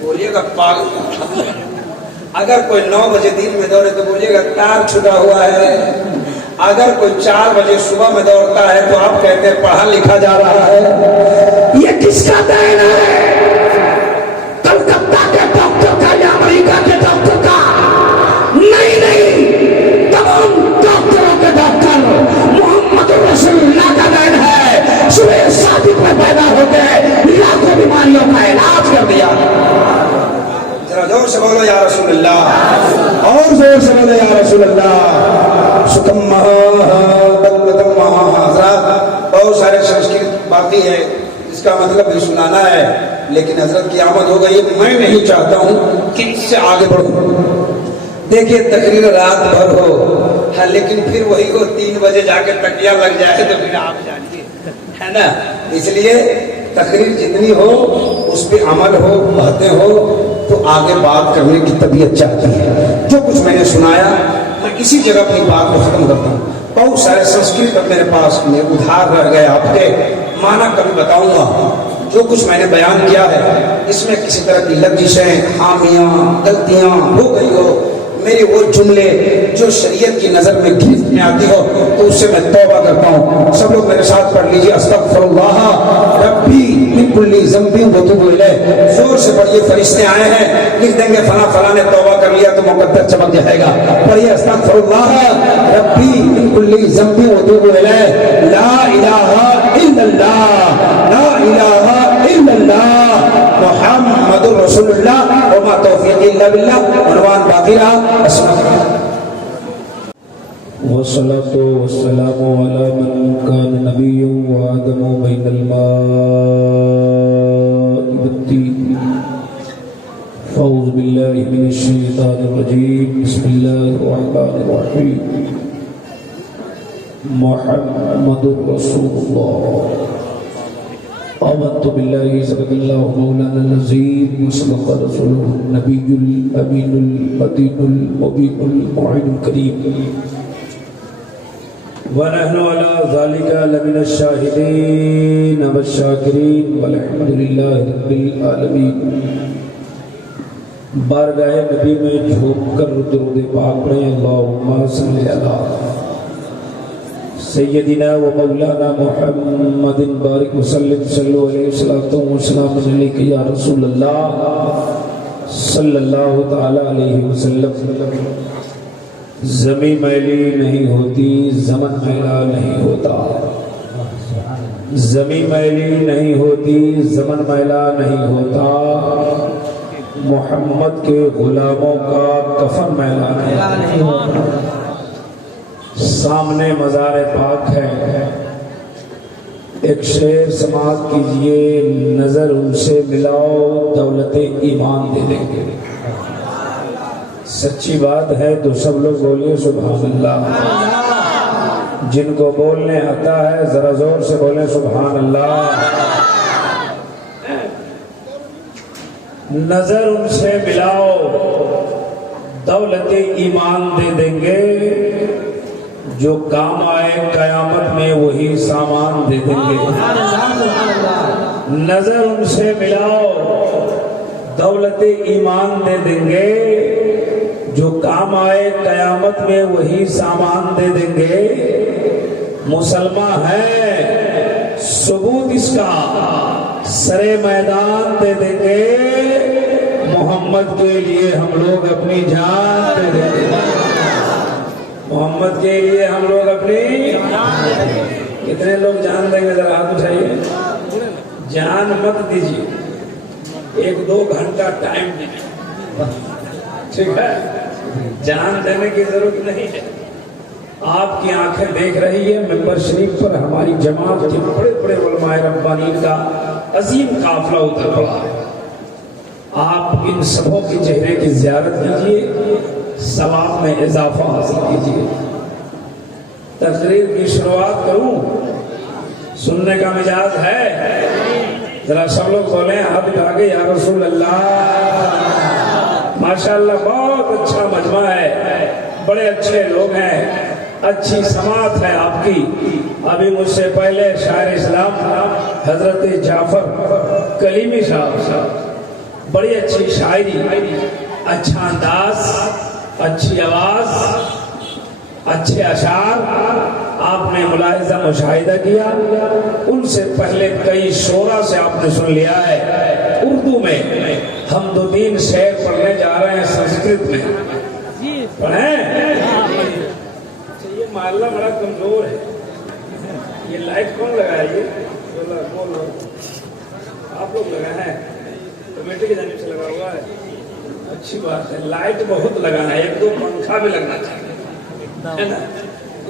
بولیے گا پاگل۔ اگر کوئی 9 بجے دن میں دوڑے تو بولیے گا تار چھٹا ہوا ہے۔ اگر کوئی 4 بجے صبح میں دوڑتا ہے تو آپ کہتے ہیں پڑھا لکھا جا رہا ہے۔ یہ کس کا دین ہے؟ کلکتہ کے ڈاکٹر کا یا امریکہ کے ڈاکٹر کا؟ نہیں، تمام ڈاکٹروں کے ڈاکٹر محمد رسول اللہ کا دین ہے۔ صبح صادق میں پیدا ہو گئے، لاکھوں بیماریوں کا علاج کر دیا۔ ذرا زور سے بولو یا رسول اللہ، اور زور سے بولو یا رسول اللہ۔ حضرات بہت سارے سنسکرت باقی ہے، اس کا مطلب بھی سنانا ہے، لیکن حضرت کی آمد ہو گئی، میں نہیں چاہتا ہوں کہ اس سے آگے بڑھوں۔ دیکھیے تقریر رات بھر ہو، ہاں لیکن پھر وہی کو 3 بجے جا کے تکیہ لگ جائے تو پھر آپ جانیے، ہے نا؟ اس لیے تقریر جتنی ہو اس پہ عمل ہو، باتیں ہو تو آگے بات کرنے کی طبیعت چاہتی ہے۔ جو کچھ میں نے سنایا میں اسی جگہ اپنی بات کو ختم کرتا ہوں۔ بہت سارے سنسکرت اب میرے پاس میں ادھار رہ گئے، آپ کے معنی کبھی بتاؤں گا۔ جو کچھ میں نے بیان کیا ہے اس میں کسی طرح کی لغزشیں، خامیاں، غلطیاں ہو گئی ہو، میرے وہ جملے جو شریعت کی نظر میں گرفت میں آتی ہو تو اس سے میں توبہ کرتا ہوں۔ سب لوگ میرے ساتھ پڑھ لیجیے، استغفر اللہ ربی من کل ذنب واتوب الیہ۔ زور سے پڑھیے، فرشتے آئے ہیں لکھ دیں گے فلاں فلاں نے توبہ کر لیا تو مقدر چمک جائے گا۔ پڑھیے استغفر اللہ ربی من کل ذنب واتوب الیہ، لا الہ الا اللہ، لا الہ الا اللہ، محمد رسول اللہ، وما توفیق الا باللہ۔ عنوان باقی رہا۔ والصلاة والسلام على من كان نبي وآدم بين الماء والطين فأعوذ بالله من الشيطان الرجيم بسم الله الرحمن الرحيم محمد رسول الله آمنت بالله صدق الله مولانا العظيم وصدق رسوله النبي الأمين المتين المبين المعين الكريم ونحن على ذلك لمن الشاهدين والشاكرين والحمد لله رب العالمين۔ بارگاہ نبی میں جھوک کر درود پاک پڑھیں، اللہم صلی علی سیدنا و مولانا محمد بارک وسلم صلو علیہ وسلم علیک یا رسول اللہ صلی اللہ تعالی علیہ وسلم۔ زمین میلی نہیں ہوتی، زمن میلا نہیں ہوتا، زمین میلی نہیں ہوتی، زمن میلا نہیں ہوتا، محمد کے غلاموں کا کفن میلا نہیں ہوتا۔ سامنے مزار پاک ہے، ایک شعر سماعت کیجئے، نظر ان سے ملاؤ دولت ایمان دے دیں گے۔ سچی بات ہے تو سب لوگ بولیے سبحان اللہ۔ جن کو بولنے آتا ہے ذرا زور سے بولیں سبحان اللہ۔ نظر ان سے ملاؤ دولت ایمان دے دیں گے، جو کام آئے قیامت میں وہی سامان دے دیں گے. نظر ان سے ملاؤ دولت ایمان دے دیں گے. جو کام آئے قیامت میں وہی سامان دے دیں گے. مسلمان ہے ثبوت اس کا سرے میدان دے دیں گے. محمد کے لیے ہم لوگ اپنی جان دے دیں گے. محمد کے لیے ہم لوگ اپنی کتنے لوگ جان دیں گے؟ ذرا ہاتھ اٹھائیے. جان مت دیجیے, 1-2 گھنٹہ ٹائم دیجیے, ٹھیک ہے؟ جان دینے کی ضرورت نہیں ہے. آپ کی آنکھیں دیکھ رہی ہے ممبر شریف پر ہماری جماعت کے بڑے بڑے علماء ربانی کا عظیم قافلہ اتر پڑا ہے. آپ ان سبوں کے چہرے کی زیارت کیجیے, ثواب میں اضافہ حاصل کیجیے. تقریر کی شروعات کروں؟ سننے کا مزاج ہے؟ ذرا سب لوگ بولیں ہاتھ اٹھا کے یا رسول اللہ. ماشاءاللہ بہت اچھا مجمع ہے, بڑے اچھے لوگ ہیں, اچھی سماعت ہے آپ کی. ابھی مجھ سے پہلے شاعر اسلام حضرت جعفر کلیمی صاحب, بڑی اچھی شاعری, اچھا انداز, اچھی آواز, اچھے اشعار آپ نے ملاحظہ مشاہدہ کیا. ان سے پہلے کئی شعراء سے آپ نے سن لیا ہے. اردو میں ہم 2-3 شعر پڑھنے جا رہے ہیں سنسکرت میں. پڑھیں؟ یہ محلہ بڑا کمزور ہے. یہ لائٹ کون لگایا؟ یہ آپ لوگ لگائے ہیں, کمیٹی کی جانب سے لگا ہوا ہے. اچھی بات ہے, لائٹ بہت لگانا ہے, 1-2 پنکھا بھی لگنا چاہیے, ہے نا؟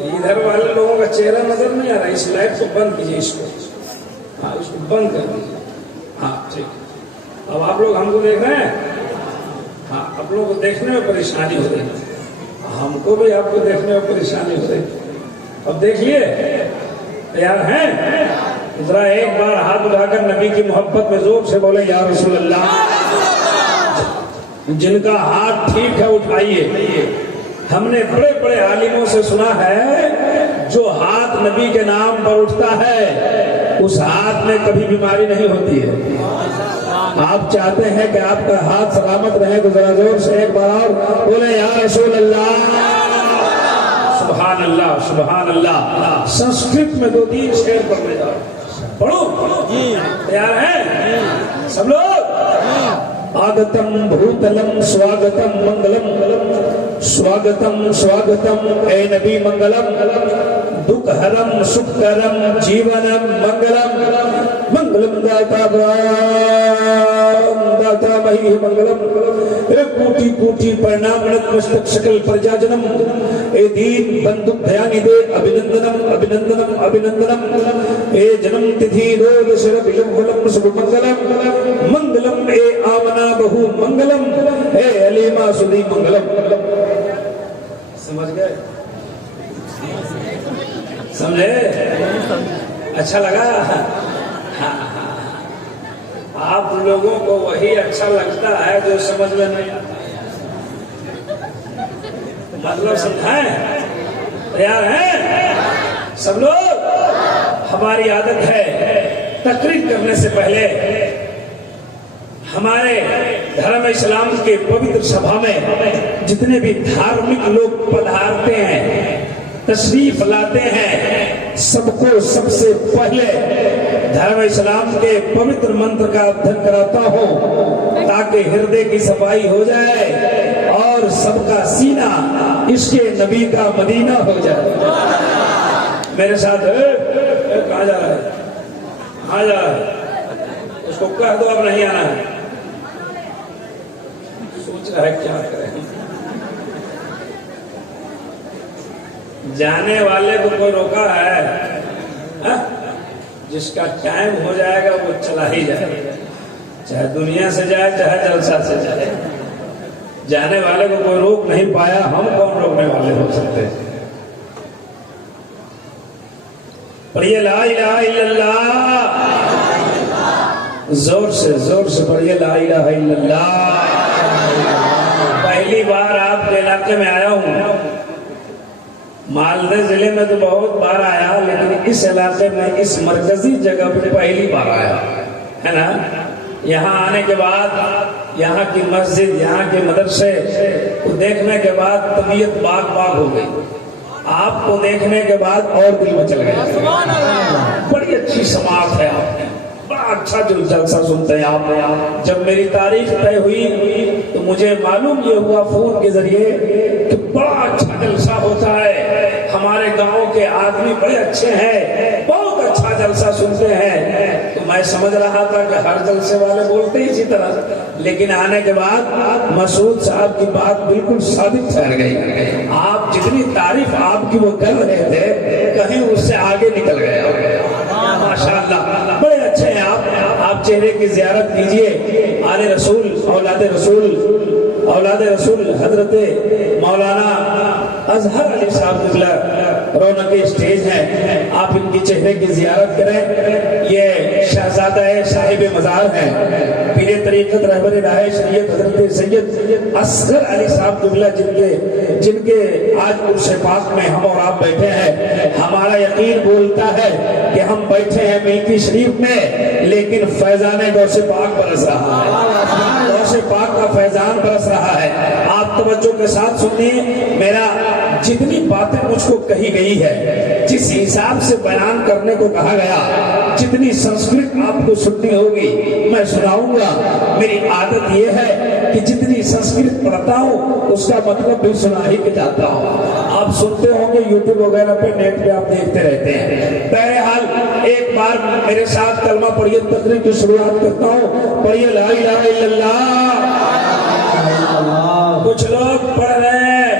ادھر والے لوگوں کا چہرہ نظر نہیں آ رہا. اس لائٹ کو بند کیجیے, اس کو, ہاں اس کو بند کر دیجیے. ہاں ٹھیک. اب آپ لوگ ہم کو دیکھ رہے ہیں؟ ہاں, آپ لوگوں کو دیکھنے میں پریشانی ہو رہی ہے, ہم کو بھی آپ کو دیکھنے میں پریشانی ہو رہی. اب دیکھیے, تیار ہیں؟ ذرا ایک بار ہاتھ اٹھا کر نبی کی محبت میں زور سے بولیں یا رسول اللہ. جن کا ہاتھ ٹھیک ہے اٹھائیے. ہم نے بڑے بڑے عالموں سے سنا ہے جو ہاتھ نبی کے نام پر اٹھتا ہے اس ہاتھ میں کبھی بیماری نہیں ہوتی ہے. آپ چاہتے ہیں کہ آپ کا ہاتھ سلامت رہے تو ذرا زور سے ایک بار اور بولے یا رسول اللہ. سبحان اللہ, سبحان اللہ. سنسکرت میں 2-3 شعر پڑھنے جاؤ. پڑھو, تیار ہیں سب لوگ؟ آگتم بھوتلم سواگتم منگلم, سواگتم سواگتم اے نبی منگلم, دکھ ہرم سکھ کرم جیونم منگلم, منگلم داتا داتا مہی منگلم, کوٹی کوٹی پرنام نتمستک شکل پرجاجنم, اے دین بندک دھیانی دے ابھنندنم ابھنندنم ابھنندنم, اے جنم تتھی دود شرب ولم سب منگلم, منگلم اے آمنا بہو منگلم, اے علیما سدی منگلم. سمجھ گئے؟ سمجھے؟ اچھا لگا؟ آپ لوگوں کو وہی اچھا لگتا ہے جو سمجھ میں نہیں آتا. مطلب سمجھائیں؟ تیار ہیں سب لوگ؟ ہماری عادت ہے تقریر کرنے سے پہلے ہمارے دھرم اسلام کے پوتر سبھا میں جتنے بھی دھارمک لوگ پدھارتے ہیں, تشریف لاتے ہیں, سب کو سب سے پہلے دھرم اسلام کے پوتر منتر کا ادھن کراتا ہوں تاکہ ہردے کی صفائی ہو جائے اور سب کا سینہ عشق نبی کا مدینہ ہو جائے. میرے ساتھ کہاں جا رہا ہے؟ کہاں جا رہا ہے؟ اس کو کہہ دو اب نہیں آنا ہے. سوچ رہا ہے کیا کریں. جانے والے کو کوئی روکا ہے؟ جس کا ٹائم ہو جائے گا وہ چلا ہی جائے, چاہے دنیا سے جائے چاہے جلسہ سے جائے. جانے والے کو کوئی روک نہیں پایا, ہم کون روکنے والے ہو سکتے ہیں؟ پڑھیے لا الہ الا اللہ, زور سے پڑھیے لا الہ الا اللہ. پہلی بار آپ کے علاقے میں آیا ہوں, मालदह जिले में तो बहुत बार आया, लेकिन इस इलाके में इस मरकजी जगह पे पहली बार आया है ना। यहाँ आने के बाद यहाँ की मस्जिद, यहाँ के मदरसे को देखने के बाद तबीयत बाग बाग हो गई। आपको देखने के बाद और दिल में चल गया। बड़ी अच्छी समात है आपने, बड़ा अच्छा जलसा सुनते हैं आप। जब मेरी तारीख तय हुई तो मुझे मालूम ये हुआ फोन के जरिए कि बड़ा अच्छा जलसा होता है, हमारे गांव के आदमी बड़े अच्छे हैं, बहुत अच्छा जलसा सुनते हैं। तो मैं समझ रहा था कि हर जलसे वाले बोलते ही इसी तरह, लेकिन आने के बाद मसूद साहब की बात बिल्कुल साबित ठहर गई। आप जितनी तारीफ आपकी वो कर रहे थे, कहीं उससे आगे निकल गए। माशाअल्लाह, बड़े अच्छे हैं आप चेहरे की ज़ियारत कीजिए। आले रसूल, औलाद रसूल हजरत मौलाना अजहर अली साहब रौनक स्टेज है, आप इनकी चेहरे की ज़ियारत करें। ये शहजादा है, साहिब मज़ार है, पीरे तरीक़त रहबर राह शरीयत हजरत सैयद असगर अली साहब जुबला, जिनके आज उर्स पाक में हम और आप बैठे हैं। हमारा यकीन बोलता है कि हम बैठे हैं मिल्की शरीफ में, लेकिन फैजान गौसे पाक बरस रहा है, गौसे पाक का फैजान बरस रहा है। आप तवज्जो के साथ सुनिए, मेरा जितनी बातें मुझको कही गई है, जिस हिसाब से बयान करने को कहा गया, जितनी संस्कृत आपको सुननी होगी मैं सुनाऊंगा। मेरी आदत यह है कि जितनी संस्कृत पढ़ता हूँ उसका मतलब भी सुना ही के जाता हूँ। आप सुनते होंगे यूट्यूब वगैरह पे, नेट पे आप देखते रहते हैं। बहरहाल एक बार मेरे साथ कलमा पढ़िए, तकरीर की शुरुआत करता हूँ। पढ़िए ला इलाहा इल्लल्लाह। कुछ लोग पढ़ रहे हैं,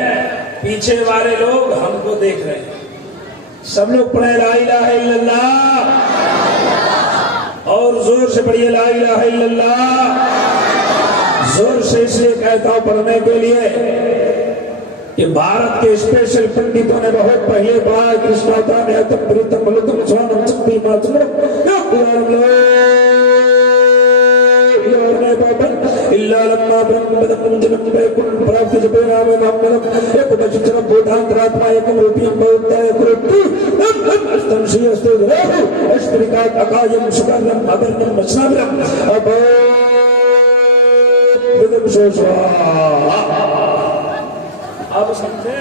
पीछे वाले लोग हमको देख रहे हैं। सब लोग पढ़े ला इलाहा इल्लल्लाह, और जोर से पढ़िए ला इलाहा इल्लल्लाह। जोर से इसलिए कहता हूं पढ़ने के लिए कि भारत के स्पेशल पंडितों ने बहुत पहले बार कृष्णावतार ने अतम प्रीतम बलुतम स्वानम शक्ति मातृम इल्ला लम्मा ब्रह्मदम जन्म बैकुंठ प्राप्त जपे नाम मोहम्मद एक बचचर बोधांतरात्मा एकम रूपीम बहुताय कुरुतु अष्टम श्री अष्टो धराहु अष्टरिकात अकायम सुकर्णम अवर्णम वचनाभ्रम अब विदम सोशवा। अब समझे,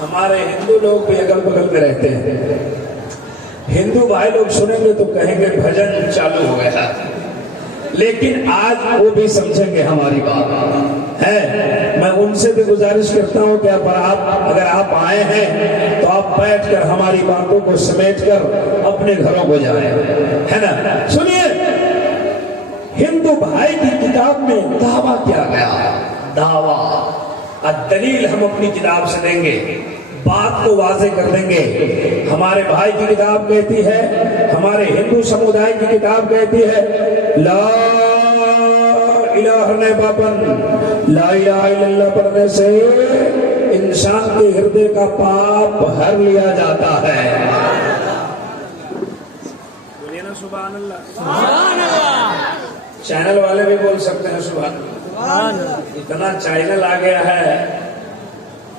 हमारे हिंदू लोग भी अगल बगल में रहते हैं। हिंदू भाई लोग सुनेंगे तो कहेंगे भजन चालू हो गया, लेकिन आज वो भी समझेंगे हमारी बात है। मैं उनसे भी गुजारिश करता हूँ कि अगर आप आए हैं तो आप बैठकर हमारी बातों को समेटकर अपने घरों को जाएं, है ना। सुनिए, हिंदू भाई की किताब में दावा किया गया, दावा दलील हम अपनी किताब से देंगे, बात को वाज़ेह कर देंगे। हमारे भाई की किताब कहती है, हमारे हिंदू समुदाय की किताब कहती है, ला इलाहा ने पापन, ला इलाहा इल्लल्लाह पढ़ने से इंसान के हृदय का पाप हर लिया जाता है। बोलिए ना सुभान अल्लाह। सुभान अल्लाह। चैनल वाले भी बोल सकते हैं सुभान अल्लाह। इतना चैनल आ गया है,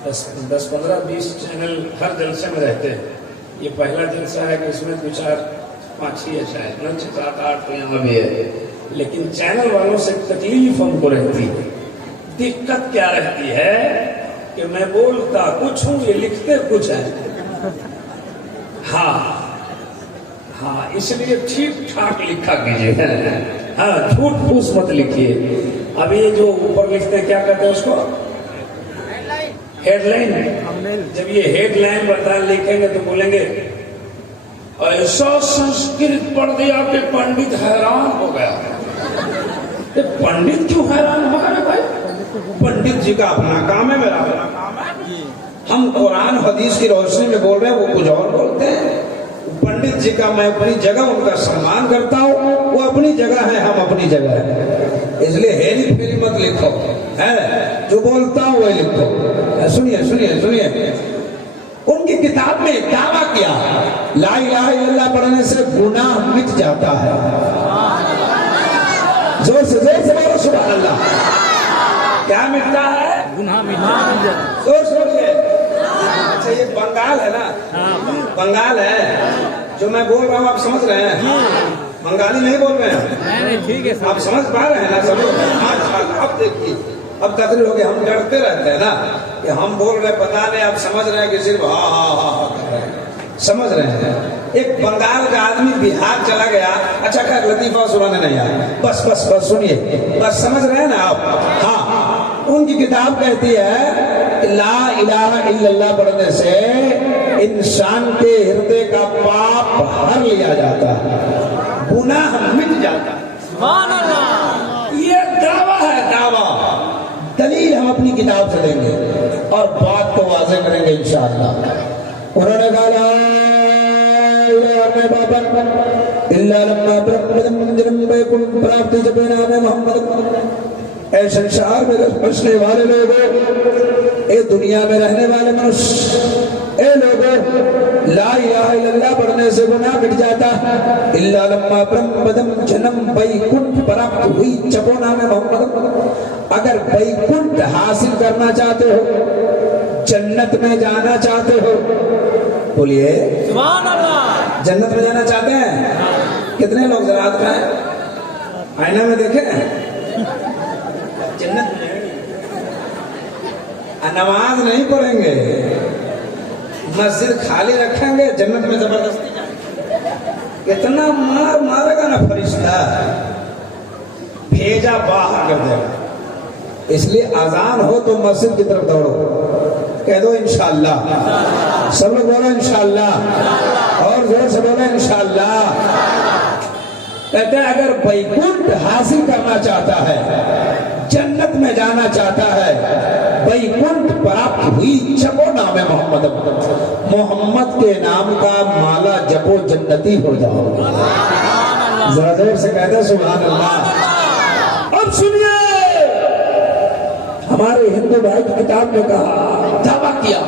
10, 15, 20 चैनल हर जलसे में रहते हैं। ये पहला जलसा है कि इसमें 2, 4, 5 ही है, शायद 9, 7, 8 तो यहाँ भी है। लेकिन चैनल वालों से तकलीफ हमको रहती है। दिक्कत क्या रहती है कि मैं बोलता कुछ हूँ, ये लिखते कुछ है। हाँ, इसलिए ठीक ठाक लिखा कीजिए। हाँ, झूठ फूस मत लिखिए। अब ये जो ऊपर लिखते हैं, क्या कहते हैं उसको, हेडलाइन। जब ये हेडलाइन बता लिखेंगे तो बोलेंगे ऐसा संस्कृत पढ़ दिया कि पंडित हैरान हो गया। तो पंडित क्यों हैरान हो गया भाई? पंडित जी का अपना काम है, मेरा अपना काम है। हम कुरान हदीस की रोशनी में बोल रहे हैं, वो कुछ और बोलते हैं। पंडित जी का मैं अपनी जगह उनका सम्मान करता हूँ, वो अपनी जगह है, हम अपनी जगह है। इसलिए हेरी फेरी मत लिखो, है जो बोलता हूँ वही लिखो। सुनिए सुनिए सुनिए, उनकी किताब में दावा किया, ला इलाहा इल्लल्लाह पढ़ने से गुनाह मिट जाता है। जोर से बोलो सुभान अल्लाह। क्या मिटता है? गुनाह मिट जाता है। जोर से बोलिए। अच्छा ये बंगाल है ना, बंगाल है जो मैं बोल रहा हूँ, आप समझ रहे हैं? बंगाली नहीं बोल रहे हैं? नहीं ठीक है आप समझ पा रहे हैं ना? समझ रहे हैं? हाँ, अब देखिए, अब तकरीर हो गई। हम डरते रहते हैं ना कि हम बोल रहे पता नहीं, आप समझ रहे हैं कि सिर्फ हाँ हाँ हाँ हाँ कर रहे हैं, समझ रहे हैं? एक बंगाल का आदमी बिहार चला गया, अच्छा खैर लतीफा सुनाने नहीं आया, बस बस बस सुनिए, बस समझ रहे हैं ना आप? हाँ, उनकी किताब कहती है ला इलाहा इल्लल्लाह पढ़ने से इंसान के हृदय का पाप हर लिया जाता है, गुनाह मिट जाता है। सुभान अल्लाह। ये दावा है, दावा। दलील हम अपनी किताब से देंगे और बात को वाज़ेह करेंगे इंशाअल्लाह। उन्होंने कहा ऐ संसार में बसने वाले लोगों, ए दुनिया में रहने वाले मनुष्य, ए लोगों, ला इलाहा इल्लल्लाह पढ़ने से गुनाह मिट जाता है। इल्ला लम्मा ब्रह्म पदम जन्म वैकुंठ प्राप्त हुई जपो नाम मोहम्मद। अगर वैकुंठ हासिल करना चाहते हो, जन्नत में जाना चाहते हो, बोलिए सुभान अल्लाह। जन्नत में जाना चाहते हैं? कितने लोग जरा हाथ में आईना में देखें? जन्नत में नमाज नहीं पढ़ेंगे, मस्जिद खाली रखेंगे, जन्नत में जबरदस्ती जाएंगे। कितना मार मारेगा ना फरिश्ता, भेजा बाहर कर देगा। इसलिए अजान हो तो मस्जिद की तरफ दौड़ो, कह दो इंशाअल्लाह, सब लोग बोलो इंशाअल्लाह, और जोर से बोलो इंशाअल्लाह। कहते हैं अगर वैकुंठ हासिल करना चाहता है, जन्नत में जाना चाहता है, वैकुंठ प्राप्त हुई जपो नाम मोहम्मद। मोहम्मद के नाम का माला जपो, जन्नती हो जाओ। जरा जोर से कहते हैं सुभान अल्लाह। अब सुनिए, हमारे हिंदू भाई की किताब में कहा, दावा किया,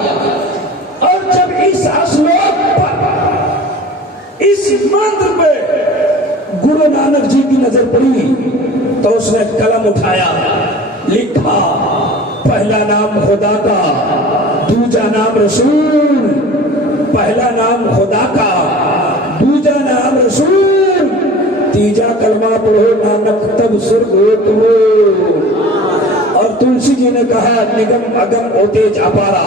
और जब इस श्लोक पर, इस मंत्र पे गुरु नानक जी की नजर पड़ी तो उसने कलम उठाया, लिखा पहला नाम खुदा का, दूजा नाम रसूल, पहला नाम खुदा का, दूजा नाम रसूल, तीजा कलमा पढ़ो नानक तब सुर्ग हो। और तुलसी जी ने कहा निगम अगम ओतेज अपारा,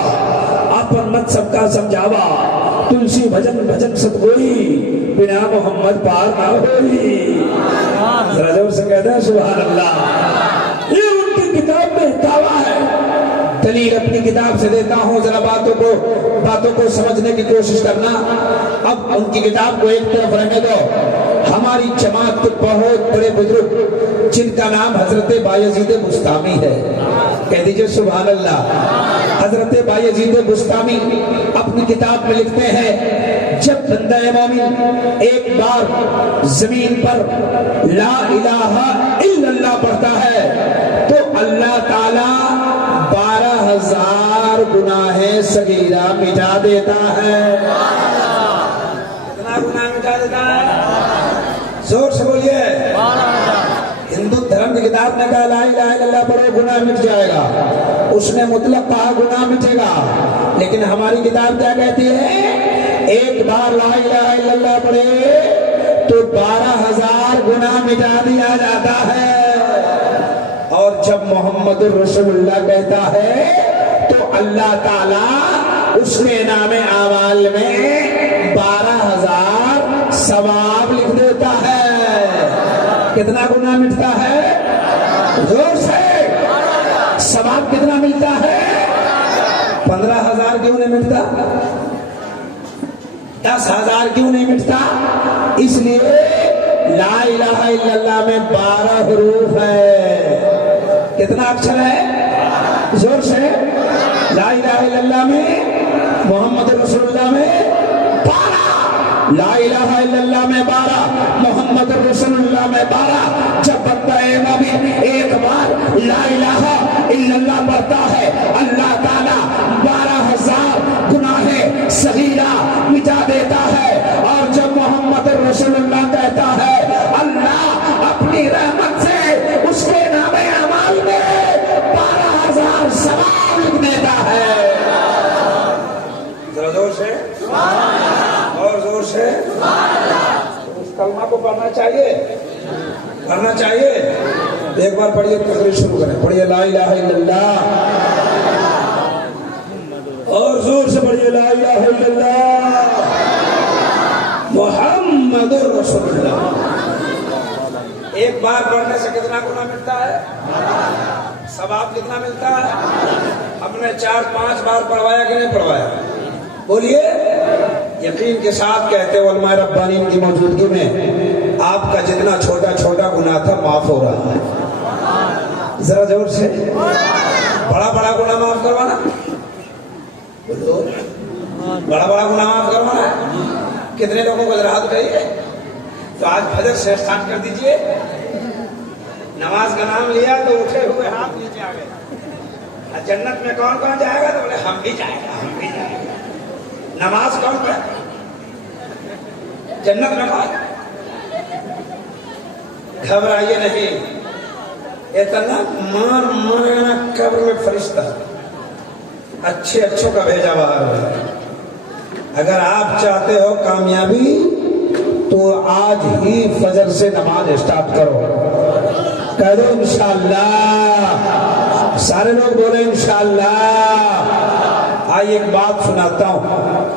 आपन मत सबका समझावा, तुलसी भजन भजन सतगोई, बिना मोहम्मद पार ना होई। जरा जोर से कहते हैं सुभान अल्लाह। ये उनकी किताब में दावा है। दलील अपनी किताब से देता हूँ, जरा बातों को समझने की कोशिश करना। अब उनकी किताब को एक तरफ रहने दो। हमारी जमात के बहुत बड़े बुजुर्ग जिनका नाम हजरत बायजीद बुस्तामी है, कह दीजिए सुभान अल्लाह। हजरत बायजीद बुस्तामी अपनी किताब में लिखते हैं, जब बंदा मोमिन एक बार जमीन पर ला इलाहा इल्लल्लाह पढ़ता है तो अल्लाह ताला 12,000 गुनाहे सगीरा मिटा देता है। कितना गुनाह मिटा देता है? जोर से बोलिए। हिंदू धर्म की किताब ने कहा ला इलाहा इल्लल्लाह पढ़ो गुनाह मिट जाएगा, उसने मुतलक कहा गुनाह मिटेगा, लेकिन हमारी किताब क्या कहती है? एक बार ला इलाहा इल्लल्लाह पढ़े तो 12,000 गुनाह मिटा दिया जाता है। और जब मोहम्मद रसूलुल्लाह कहता है तो अल्लाह ताला उसके नामे आमाल में 12,000 सवाब लिख देता है। कितना गुनाह मिटता है? जोर से। सवाब कितना मिलता है? 15,000 क्यों नहीं मिलता? 10,000 क्यों नहीं मिटता? इसलिए ला इलाहा इल्लल्लाह में 12 हरूफ है। कितना अक्षर है? जोर से। ला इलाहा इल्लल्लाह में, मोहम्मद रसूलुल्लाह में 12, ला इलाहा इल्लल्लाह में 12, मोहम्मद रसूलुल्लाह में 12। जब बंदा मोमिन एक बार ला इलाहा इल्लल्लाह पढ़ता है, अल्लाह ताला 12,000 गुनाहे सगीरा मिटा देता है। और जब मोहम्मद रसूलुल्लाह कहता है, अल्लाह अपनी रहमत से उसके नामे अमाल में 12,000 सवाब लिख देता है। اور زور سے اس کلمہ کو پڑھنا چاہیے، پڑھنا چاہیے. ایک بار پڑھیے، تقریر شروع کریں. پڑھیے لا الہ الا اللہ، اور زور سے پڑھیے لا الہ الا اللہ محمد رسول اللہ. ایک بار پڑھنے سے کتنا گناہ ملتا ہے؟ ثواب کتنا ملتا ہے؟ ہم نے 4-5 بار پڑھوایا کہ نہیں پڑھوایا؟ بولیے. یقین کے ساتھ کہتے ہیں علماء ربانین کی موجودگی میں آپ کا جتنا چھوٹا چھوٹا گناہ تھا معاف ہو رہا ہے. ذرا زور سے. بڑا بڑا گناہ معاف کروانا، بولو بڑا بڑا گناہ معاف کروانا ہے. کتنے لوگوں کو ذرا ہاتھ اٹھائیے. تو آج فجر سے اسٹارٹ کر دیجئے. نماز کا نام لیا تو اٹھے ہوئے ہاتھ نیچے آ گئے. جنت میں کون کون جائے گا؟ تو بولے ہم بھی جائے گا، ہم بھی جائے گا. نماز کون پڑھے؟ جنت میں کون؟ گھبرائیے نہیں، اتنا مار مارنا قبر میں فرشتہ اچھے اچھوں کا بھیجا باہر ہے. اگر آپ چاہتے ہو کامیابی تو آج ہی فجر سے نماز اسٹارٹ کرو. کہہ دو انشاءاللہ. سارے لوگ بولے انشاءاللہ. آئیے ایک بات سناتا ہوں.